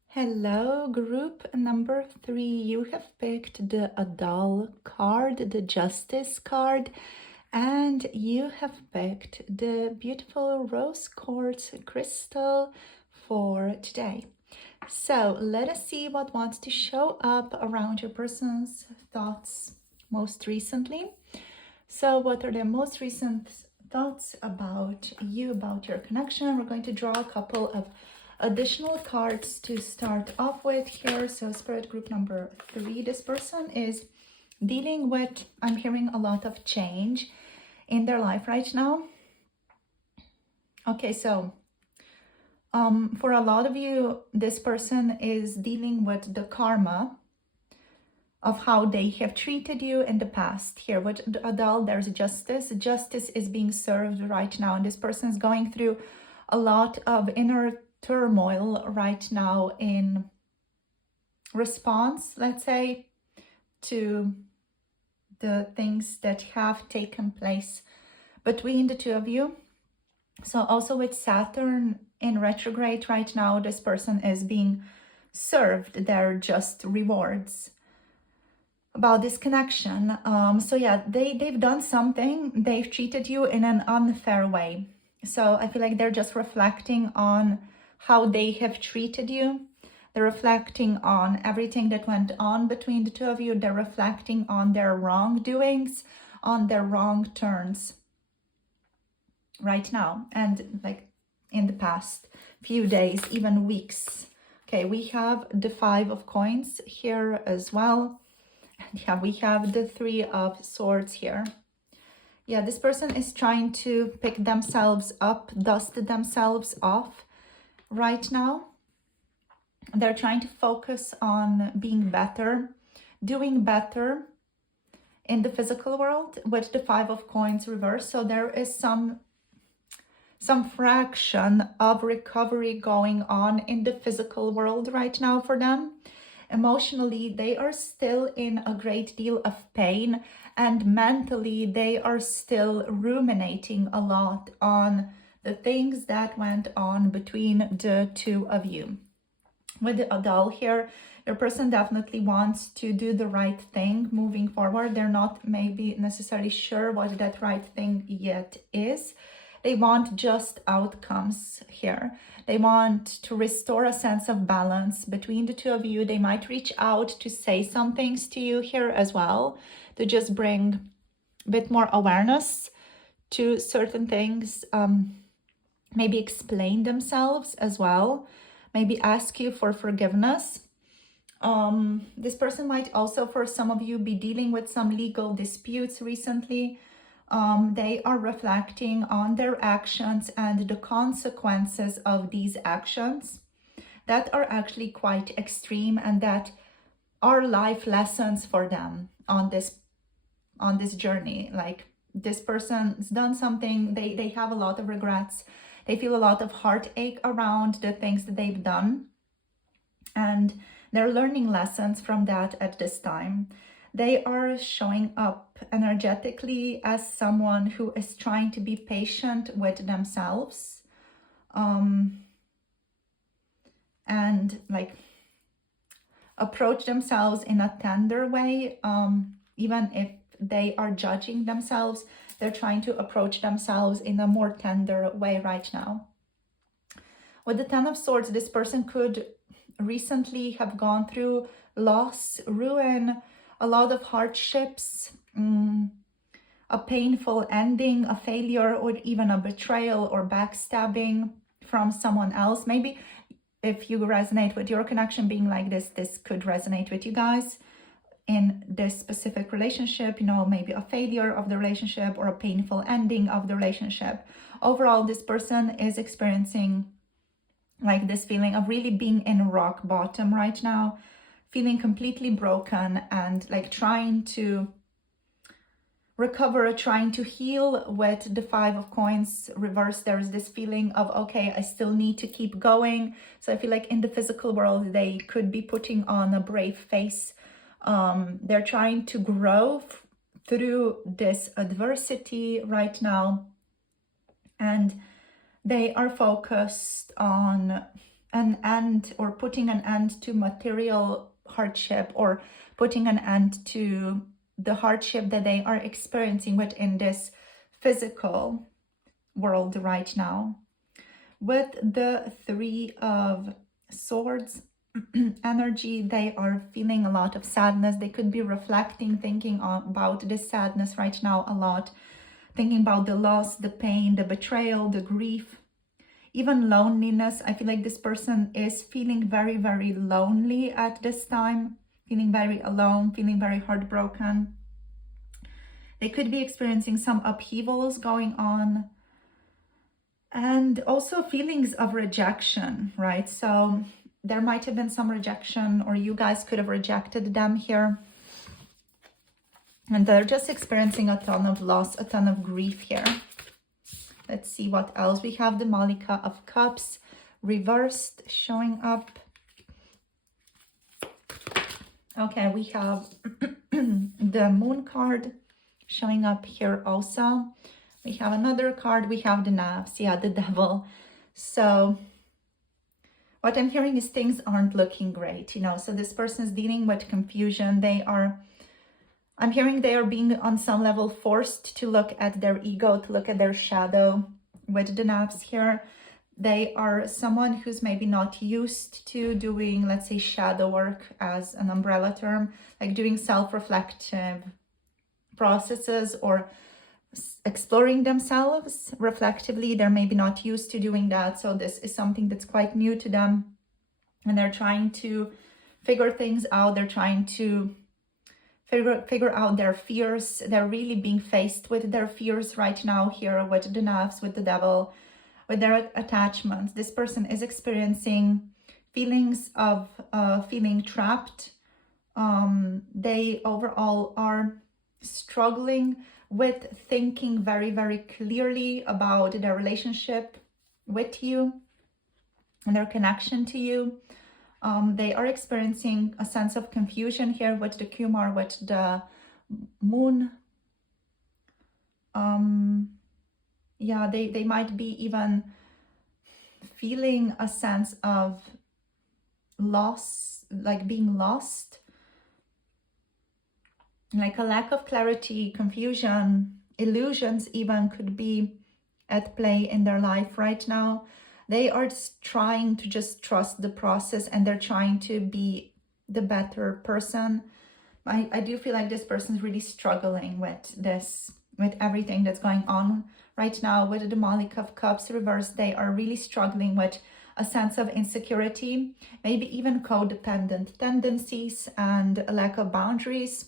Hello, group number 3. You have picked the Adal card, the Justice card. And you have picked the beautiful rose quartz crystal for today. So let us see what wants to show up around your person's thoughts most recently. So what are their most recent thoughts about you, about your connection? We're going to draw a couple of additional cards to start off with here. So Spirit group number 3, this person is dealing with, I'm hearing a lot of change in their life right now. Okay, so for a lot of you, this person is dealing with the karma of how they have treated you in the past. Here with Adal, there's justice. Justice is being served right now, and this person is going through a lot of inner turmoil right now in response, let's say, to the things that have taken place between the two of you. So also with Saturn in retrograde right now, this person is being served their just rewards about this connection. So yeah, they've done something. They've treated you in an unfair way. So I feel like they're just reflecting on how they have treated you. They're reflecting on everything that went on between the two of you. They're reflecting on their wrongdoings, on their wrong turns right now, and like in the past few days, even weeks. Okay, we have the 5 of coins here as well. And yeah, we have the 3 of swords here. Yeah, this person is trying to pick themselves up, dust themselves off right now. They're trying to focus on being better, doing better in the physical world with the 5 of coins reversed. So there is some fraction of recovery going on in the physical world right now for them. Emotionally, they are still in a great deal of pain, and mentally they are still ruminating a lot on the things that went on between the two of you. With the Adal here, Your person definitely wants to do the right thing moving forward. They're not maybe necessarily sure what that right thing yet is. They want just outcomes here. They want to restore a sense of balance between the two of you. They might reach out to say some things to you here as well, to just bring a bit more awareness to certain things, maybe explain themselves as well, maybe ask you for forgiveness. This person might also, for some of you, be dealing with some legal disputes recently. They are reflecting on their actions and the consequences of these actions that are actually quite extreme and that are life lessons for them on this journey. Like, this person's done something, they have a lot of regrets, they feel a lot of heartache around the things that they've done, and they're learning lessons from that at this time. They are showing up energetically as someone who is trying to be patient with themselves, and like approach themselves in a tender way. Even if they are judging themselves, they're trying to approach themselves in a more tender way right now. With the Ten of Swords, this person could recently have gone through loss, ruin, a lot of hardships, a painful ending, a failure, or even a betrayal or backstabbing from someone else. Maybe if you resonate with your connection being like this could resonate with you guys in this specific relationship, you know, maybe a failure of the relationship or a painful ending of the relationship. Overall, this person is experiencing like this feeling of really being in rock bottom right now, feeling completely broken and like trying to recover, trying to heal. With the Five of Coins reverse, there's this feeling of, okay, I still need to keep going. So I feel like in the physical world, they could be putting on a brave face. They're trying to grow through this adversity right now, and they are focused on an end, or putting an end to material hardship, or putting an end to the hardship that they are experiencing within this physical world right now. With the Three of Swords energy, they are feeling a lot of sadness. They could be reflecting, thinking about this sadness right now a lot, thinking about the loss, the pain, the betrayal, the grief, even loneliness. I feel like this person is feeling very, very lonely at this time, feeling very alone, feeling very heartbroken. They could be experiencing some upheavals going on, and also feelings of rejection, right? So there might have been some rejection, or you guys could have rejected them here. And they're just experiencing a ton of loss, a ton of grief here. Let's see what else. We have the Malika of Cups reversed showing up. Okay, we have the Moon card showing up here also. We have another card. We have the Nafs, yeah, the Devil. So what I'm hearing is things aren't looking great, you know. So this person is dealing with confusion. I'm hearing they are being on some level forced to look at their ego, to look at their shadow. With the Nafs here, they are someone who's maybe not used to doing, let's say, shadow work as an umbrella term, like doing self-reflective processes or exploring themselves reflectively. They're maybe not used to doing that. So this is something that's quite new to them. And they're trying to figure things out. They're trying to figure out their fears. They're really being faced with their fears right now here with the Nafs, with the Devil, with their attachments. This person is experiencing feelings of feeling trapped. They overall are struggling with thinking very, very clearly about their relationship with you and their connection to you. They are experiencing a sense of confusion here with the Kumar, with the Moon. Yeah, they might be even feeling a sense of loss, like being lost, like a lack of clarity, confusion, illusions even could be at play in their life right now. They are trying to just trust the process, and they're trying to be the better person. I do feel like this person is really struggling with this, with everything that's going on right now. With the Malik of Cups reversed, they are really struggling with a sense of insecurity, maybe even codependent tendencies and a lack of boundaries.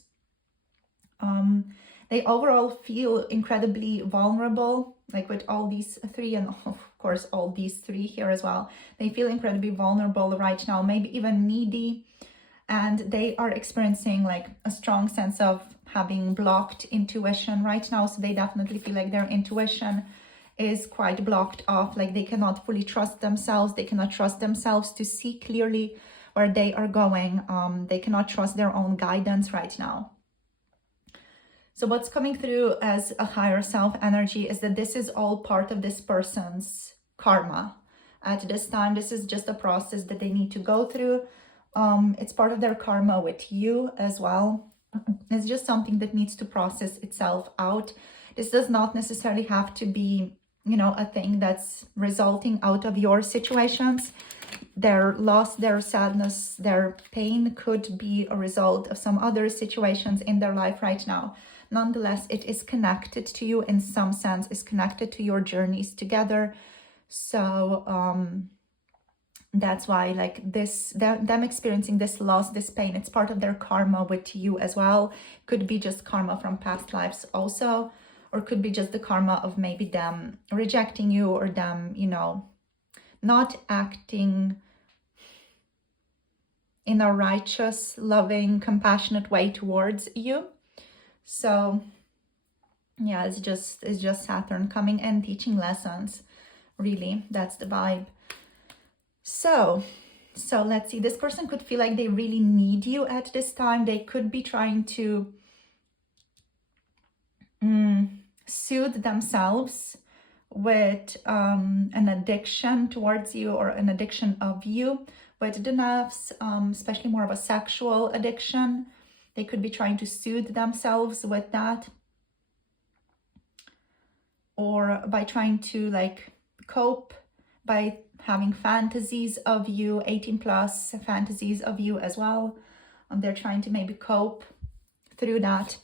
They overall feel incredibly vulnerable, like with all these three, and of course all these three here as well. They feel incredibly vulnerable right now, maybe even needy, and they are experiencing like a strong sense of having blocked intuition right now. So they definitely feel like their intuition is quite blocked off, like they cannot fully trust themselves. They cannot trust themselves to see clearly where they are going. They cannot trust their own guidance right now. So what's coming through as a higher self energy is that this is all part of this person's karma. At this time, this is just a process that they need to go through. It's part of their karma with you as well. It's just something that needs to process itself out. This does not necessarily have to be, you know, a thing that's resulting out of your situations. Their loss, their sadness, their pain could be a result of some other situations in their life right now. Nonetheless, it is connected to you in some sense, is connected to your journeys together. So that's why, like this, them experiencing this loss, this pain, it's part of their karma with you as well. Could be just karma from past lives also, or could be just the karma of maybe them rejecting you, or them, you know, not acting in a righteous, loving, compassionate way towards you. So yeah, it's just Saturn coming and teaching lessons. Really, that's the vibe. So let's see. This person could feel like they really need you at this time. They could be trying to soothe themselves with an addiction towards you, or an addiction of you. With the nerves, especially more of a sexual addiction. They could be trying to soothe themselves with that, or by trying to like cope by having fantasies of you, 18 plus fantasies of you as well. They're trying to maybe cope through that.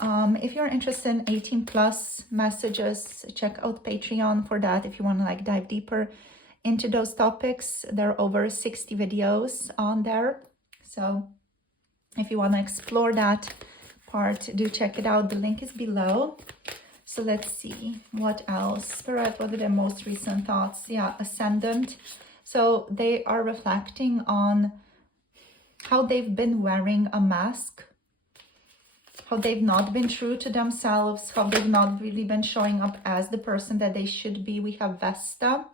If you're interested in 18 plus messages, check out Patreon for that. If you want to like dive deeper into those topics, there are over 60 videos on there. So if you want to explore that part, do check it out. The link is below. So let's see what else. Spirit, what are their most recent thoughts? Yeah, Ascendant. So they are reflecting on how they've been wearing a mask, how they've not been true to themselves, how they've not really been showing up as the person that they should be. We have Vesta.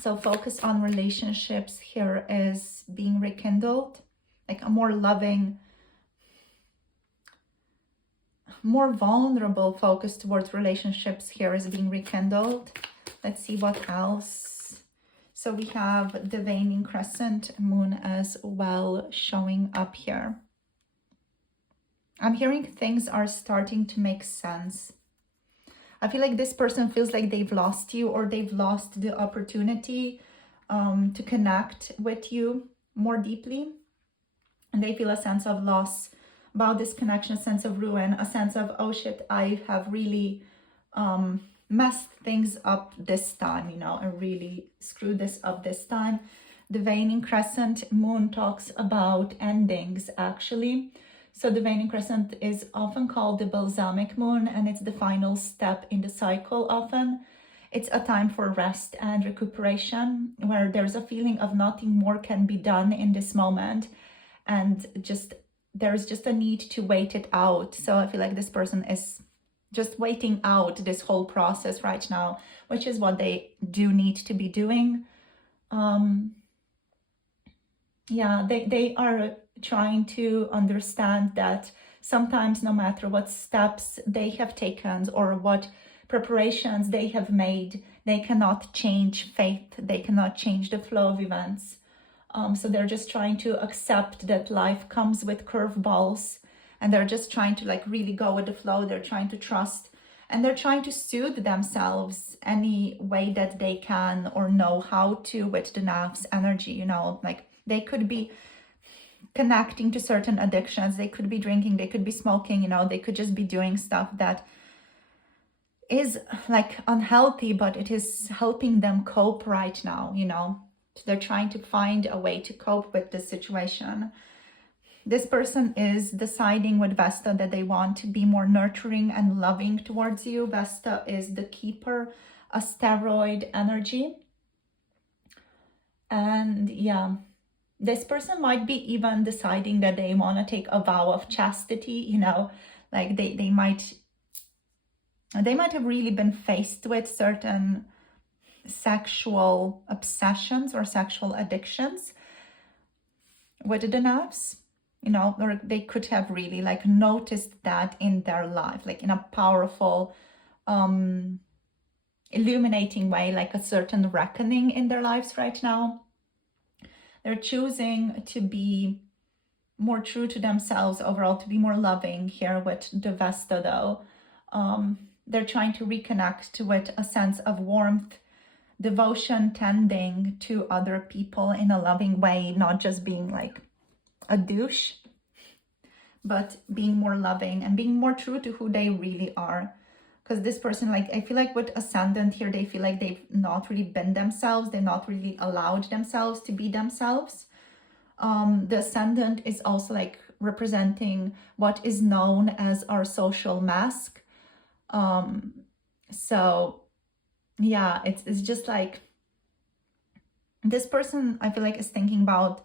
So focus on relationships here is being rekindled, like a more loving, more vulnerable focus towards relationships here is being rekindled. Let's see what else. So we have the waning crescent moon as well showing up here. I'm hearing things are starting to make sense. I feel like this person feels like they've lost you, or they've lost the opportunity to connect with you more deeply. And they feel a sense of loss about this connection, a sense of ruin, a sense of, oh shit, I have really messed things up this time, you know, I really screwed this up this time. The waning crescent moon talks about endings, actually. So the waning crescent is often called the balsamic moon, and it's the final step in the cycle often. It's a time for rest and recuperation, where there's a feeling of nothing more can be done in this moment, and there's just a need to wait it out. So I feel like this person is just waiting out this whole process right now, which is what they do need to be doing. Yeah, they are trying to understand that sometimes no matter what steps they have taken or what preparations they have made, they cannot change fate, they cannot change the flow of events. So they're just trying to accept that life comes with curveballs, and they're just trying to like really go with the flow. They're trying to trust, and they're trying to soothe themselves any way that they can or know how to with the nafs energy, you know, like they could be connecting to certain addictions, they could be drinking, they could be smoking, you know, they could just be doing stuff that is like unhealthy, but it is helping them cope right now, you know. So they're trying to find a way to cope with this situation. This person is deciding with Vesta that they want to be more nurturing and loving towards you. Vesta is the keeper, asteroid energy. And yeah, this person might be even deciding that they want to take a vow of chastity, you know, like they might have really been faced with certain sexual obsessions or sexual addictions with the nafs, you know, or they could have really like noticed that in their life, like in a powerful, illuminating way, like a certain reckoning in their lives right now. They're choosing to be more true to themselves overall, to be more loving here with the Vesta though. They're trying to reconnect with a sense of warmth, devotion, tending to other people in a loving way, not just being like a douche, but being more loving and being more true to who they really are. Because this person, like, I feel like with ascendant here, they feel like they've not really been themselves. They're not really allowed themselves to be themselves. The ascendant is also like representing what is known as our social mask. So yeah, it's just like this person, I feel like, is thinking about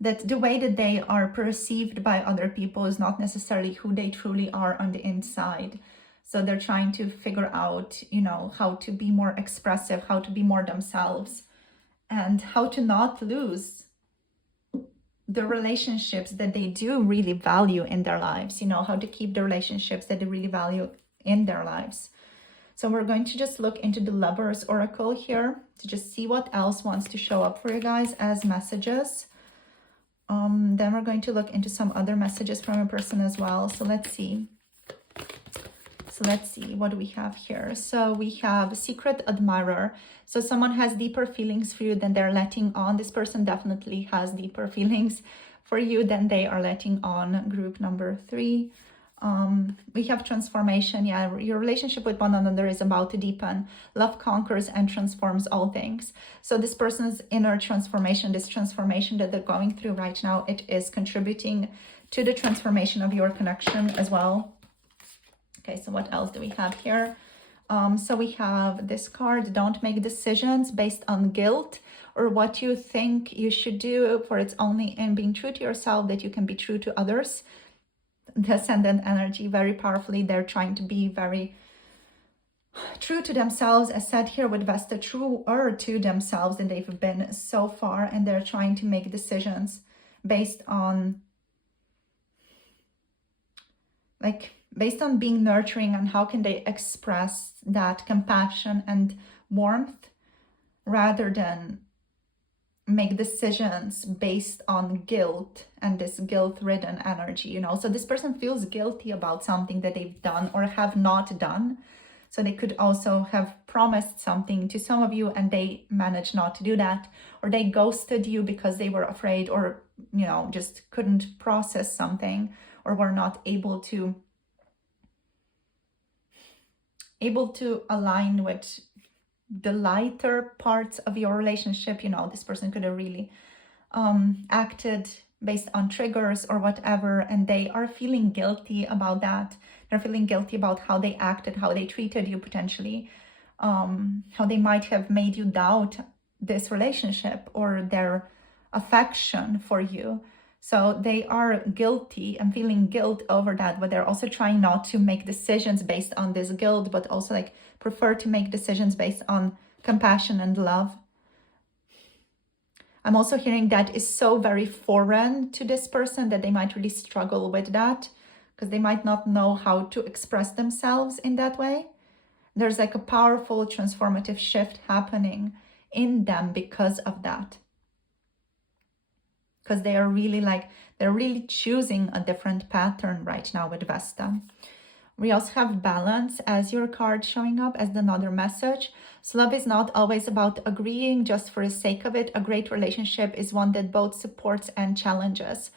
that the way that they are perceived by other people is not necessarily who they truly are on the inside. So they're trying to figure out, you know, how to be more expressive, how to be more themselves, and how to not lose the relationships that they do really value in their lives, you know, how to keep the relationships that they really value in their lives. So we're going to just look into the Lovers Oracle here to just see what else wants to show up for you guys as messages. Then we're going to look into some other messages from a person as well. So let's see. What do we have here? So we have Secret Admirer. So someone has deeper feelings for you than they're letting on. This person definitely has deeper feelings for you than they are letting on. Group number 3. We have transformation. Yeah, your relationship with one another is about to deepen. Love conquers and transforms all things. So this person's inner transformation, this transformation that they're going through right now, it is contributing to the transformation of your connection as well. Okay, so what else do we have here? So we have this card: don't make decisions based on guilt or what you think you should do, for it's only in being true to yourself that you can be true to others. The ascendant energy, very powerfully, they're trying to be very true to themselves, as said here with Vesta, truer to themselves than they've been so far, and they're trying to make decisions based on being nurturing, and how can they express that compassion and warmth rather than make decisions based on guilt and this guilt-ridden energy, you know. So this person feels guilty about something that they've done or have not done. So they could also have promised something to some of you and they managed not to do that, or they ghosted you because they were afraid, or, you know, just couldn't process something, or were not able to align with the lighter parts of your relationship. You know, this person could have really acted based on triggers or whatever, and they are feeling guilty about that. They're feeling guilty about how they acted, how they treated you potentially, how they might have made you doubt this relationship or their affection for you. So they are guilty and feeling guilt over that, but they're also trying not to make decisions based on this guilt, but also like prefer to make decisions based on compassion and love. I'm also hearing that is so very foreign to this person that they might really struggle with that, because they might not know how to express themselves in that way. There's like a powerful transformative shift happening in them because of that. Because they are really they're really choosing a different pattern right now with Vesta. We also have balance as your card showing up as another message. So love is not always about agreeing just for the sake of it. A great relationship is one that both supports and challenges.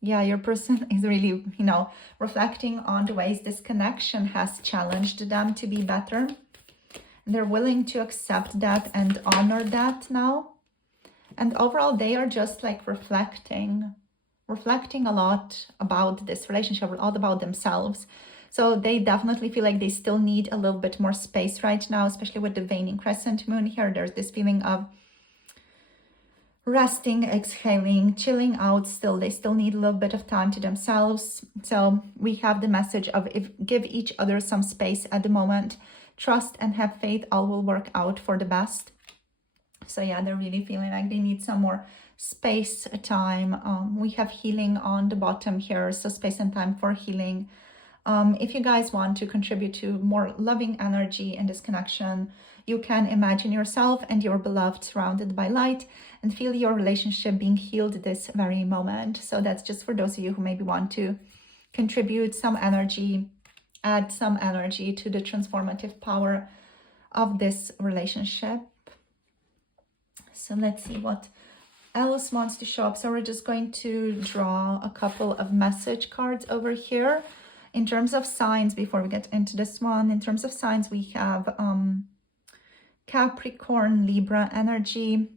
Yeah, your person is really, reflecting on the ways this connection has challenged them to be better. They're willing to accept that and honor that now. And overall, they are just like reflecting a lot about this relationship, a lot about themselves. So they definitely feel like they still need a little bit more space right now, especially with the waning crescent moon here. There's this feeling of resting, exhaling, chilling out still. They still need a little bit of time to themselves. So we have the message of give each other some space at the moment. Trust and have faith, all will work out for the best. So yeah, they're really feeling like they need some more space, time. We have healing on the bottom here, so space and time for healing. If you guys want to contribute to more loving energy in this connection, you can imagine yourself and your beloved surrounded by light and feel your relationship being healed this very moment. So that's just for those of you who maybe want to contribute some energy, add some energy to the transformative power of this relationship. So let's see what else wants to show up. So we're just going to draw a couple of message cards over here. In terms of signs, before we get into this one, in terms of signs, we have Capricorn, Libra energy.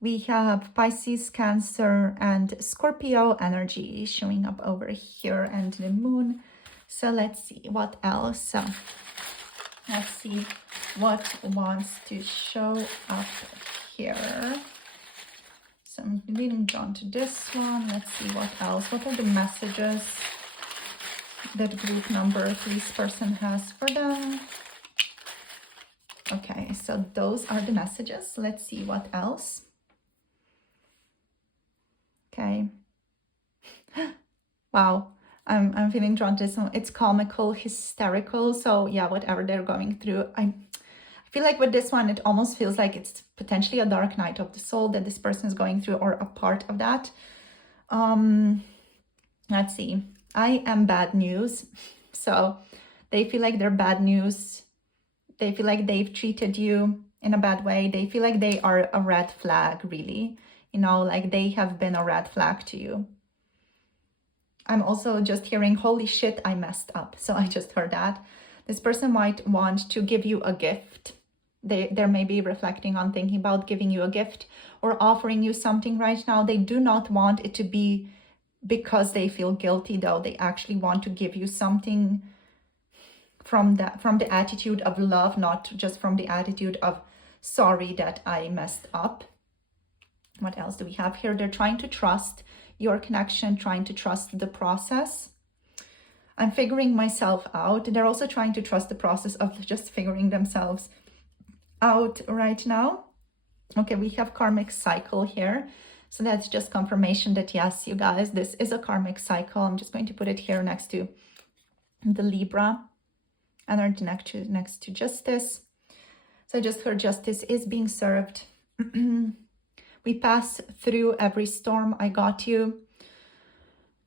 We have Pisces, Cancer, and Scorpio energy showing up over here, and the moon. So let's see what else. So let's see what wants to show up here. So I'm really drawn to this one. Let's see what else. What are the messages that group number 3's person has for them? Okay, so those are the messages. Let's see what else. Okay. Wow, I'm feeling drawn to this one. It's comical, hysterical. So yeah, whatever they're going through, I feel like with this one, it almost feels like it's potentially a dark night of the soul that this person is going through, or a part of that. Let's see. I am bad news. So they feel like they're bad news. They feel like they've treated you in a bad way. They feel like they are a red flag, really. Like they have been a red flag to you. I'm also just hearing, holy shit, I messed up. So I just heard that. This person might want to give you a gift. They're maybe reflecting on thinking about giving you a gift or offering you something right now. They do not want it to be because they feel guilty, though. They actually want to give you something from the attitude of love, not just from the attitude of sorry that I messed up. What else do we have here? They're trying to trust your connection, trying to trust the process. I'm figuring myself out. They're also trying to trust the process of just figuring themselves out right now. Okay, we have karmic cycle here. So that's just confirmation that yes, you guys, this is a karmic cycle. I'm just going to put it here next to the Libra energy, next to justice. So I just heard justice is being served. We pass through every storm. I got you.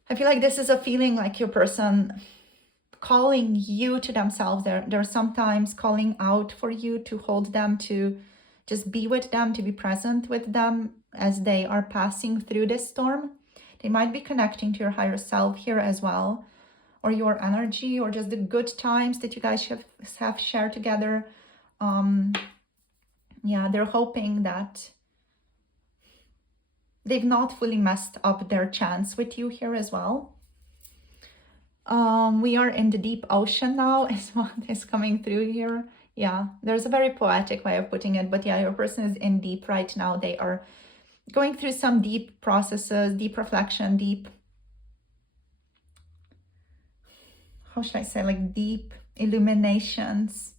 I feel like this is a feeling like your person calling you to themselves. They're sometimes calling out for you to hold them, to just be with them, to be present with them as they are passing through this storm. They might be connecting to your higher self here as well, or your energy, or just the good times that you guys have shared together. Yeah, they're hoping that they've not fully messed up their chance with you here as well. We are in the deep ocean now is what is coming through here. Yeah, there's a very poetic way of putting it, but yeah, your person is in deep right now. They are going through some deep processes, deep reflection, deep, how should I say, like deep illuminations,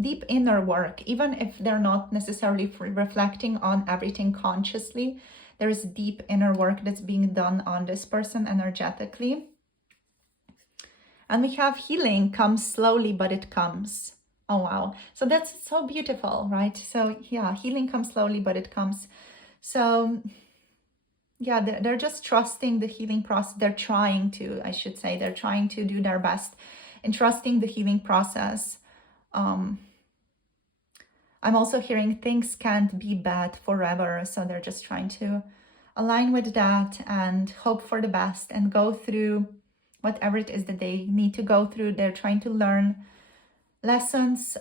deep inner work. Even if they're not necessarily reflecting on everything consciously, there is deep inner work that's being done on this person energetically. And we have healing comes slowly, but it comes. Oh, wow. So that's so beautiful, right? So yeah, healing comes slowly, but it comes. So yeah, they're just trusting the healing process. They're trying to, I should say, they're trying to do their best in trusting the healing process. I'm also hearing things can't be bad forever. So they're just trying to align with that and hope for the best and go through whatever it is that they need to go through. They're trying to learn lessons.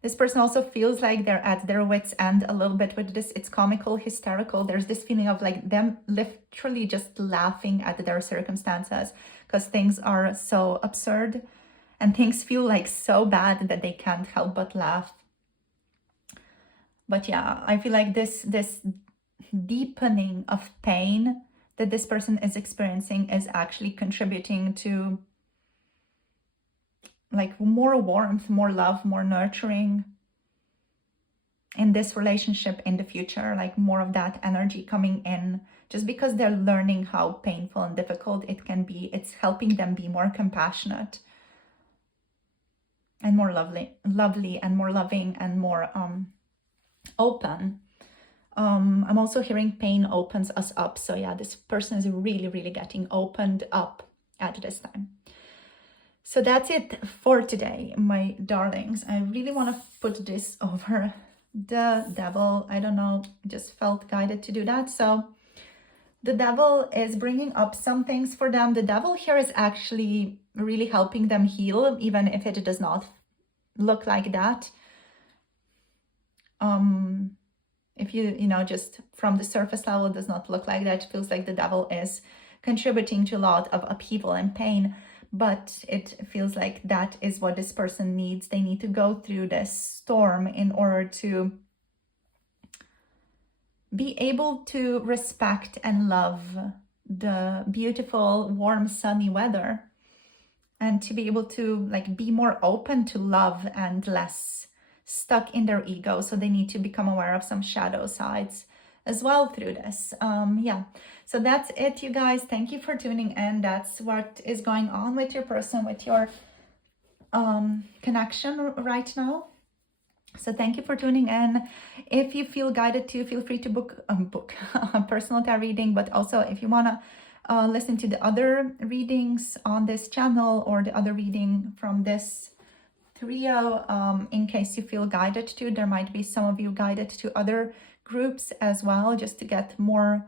This person also feels like they're at their wits' end a little bit with this. It's comical, hysterical. There's this feeling of like them literally just laughing at their circumstances because things are so absurd and things feel like so bad that they can't help but laugh. But yeah, I feel like this deepening of pain that this person is experiencing is actually contributing to like more warmth, more love, more nurturing in this relationship in the future, like more of that energy coming in just because they're learning how painful and difficult it can be. It's helping them be more compassionate and more lovely and more loving and more open. I'm also hearing pain opens us up. So yeah, this person is really, really getting opened up at this time. So that's it for today, my darlings. I really want to put this over the devil. I don't know, just felt guided to do that. So the devil is bringing up some things for them. The devil here is actually really helping them heal, even if it does not look like that. If you know, just from the surface level, it does not look like that. It feels like the devil is contributing to a lot of upheaval and pain. But it feels like that is what this person needs. They need to go through this storm in order to be able to respect and love the beautiful, warm, sunny weather, and to be able to like be more open to love and less stuck in their ego. So they need to become aware of some shadow sides as well through this. Yeah, so that's it, you guys. Thank you for tuning in. That's what is going on with your person, with your connection right now. So thank you for tuning in. If you feel guided to, feel free to book a personal tarot reading, but also if you want to listen to the other readings on this channel or the other reading from this trio, in case you feel guided to, there might be some of you guided to other groups as well, just to get more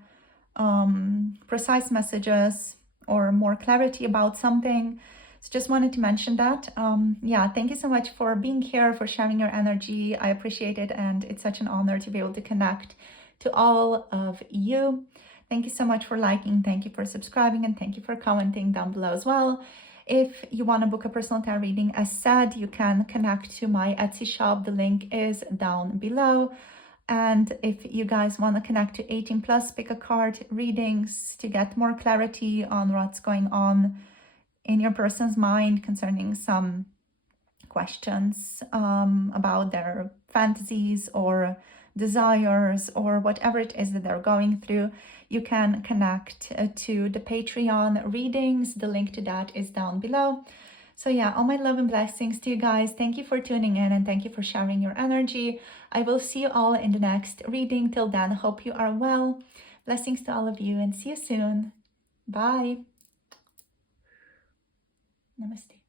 precise messages or more clarity about something. So just wanted to mention that. Yeah, thank you so much for being here, for sharing your energy. I appreciate it, and it's such an honor to be able to connect to all of you. Thank you so much for liking, thank you for subscribing, and thank you for commenting down below as well. If you want to book a personal tarot reading, as said, you can connect to my Etsy shop. The link is down below. And if you guys want to connect to 18 plus, pick a card readings to get more clarity on what's going on in your person's mind concerning some questions about their fantasies or desires or whatever it is that they're going through, you can connect to the Patreon readings. The link to that is down below. So yeah, all my love and blessings to you guys. Thank you for tuning in and thank you for sharing your energy. I will see you all in the next reading. Till then, hope you are well. Blessings to all of you and see you soon. Bye. Namaste.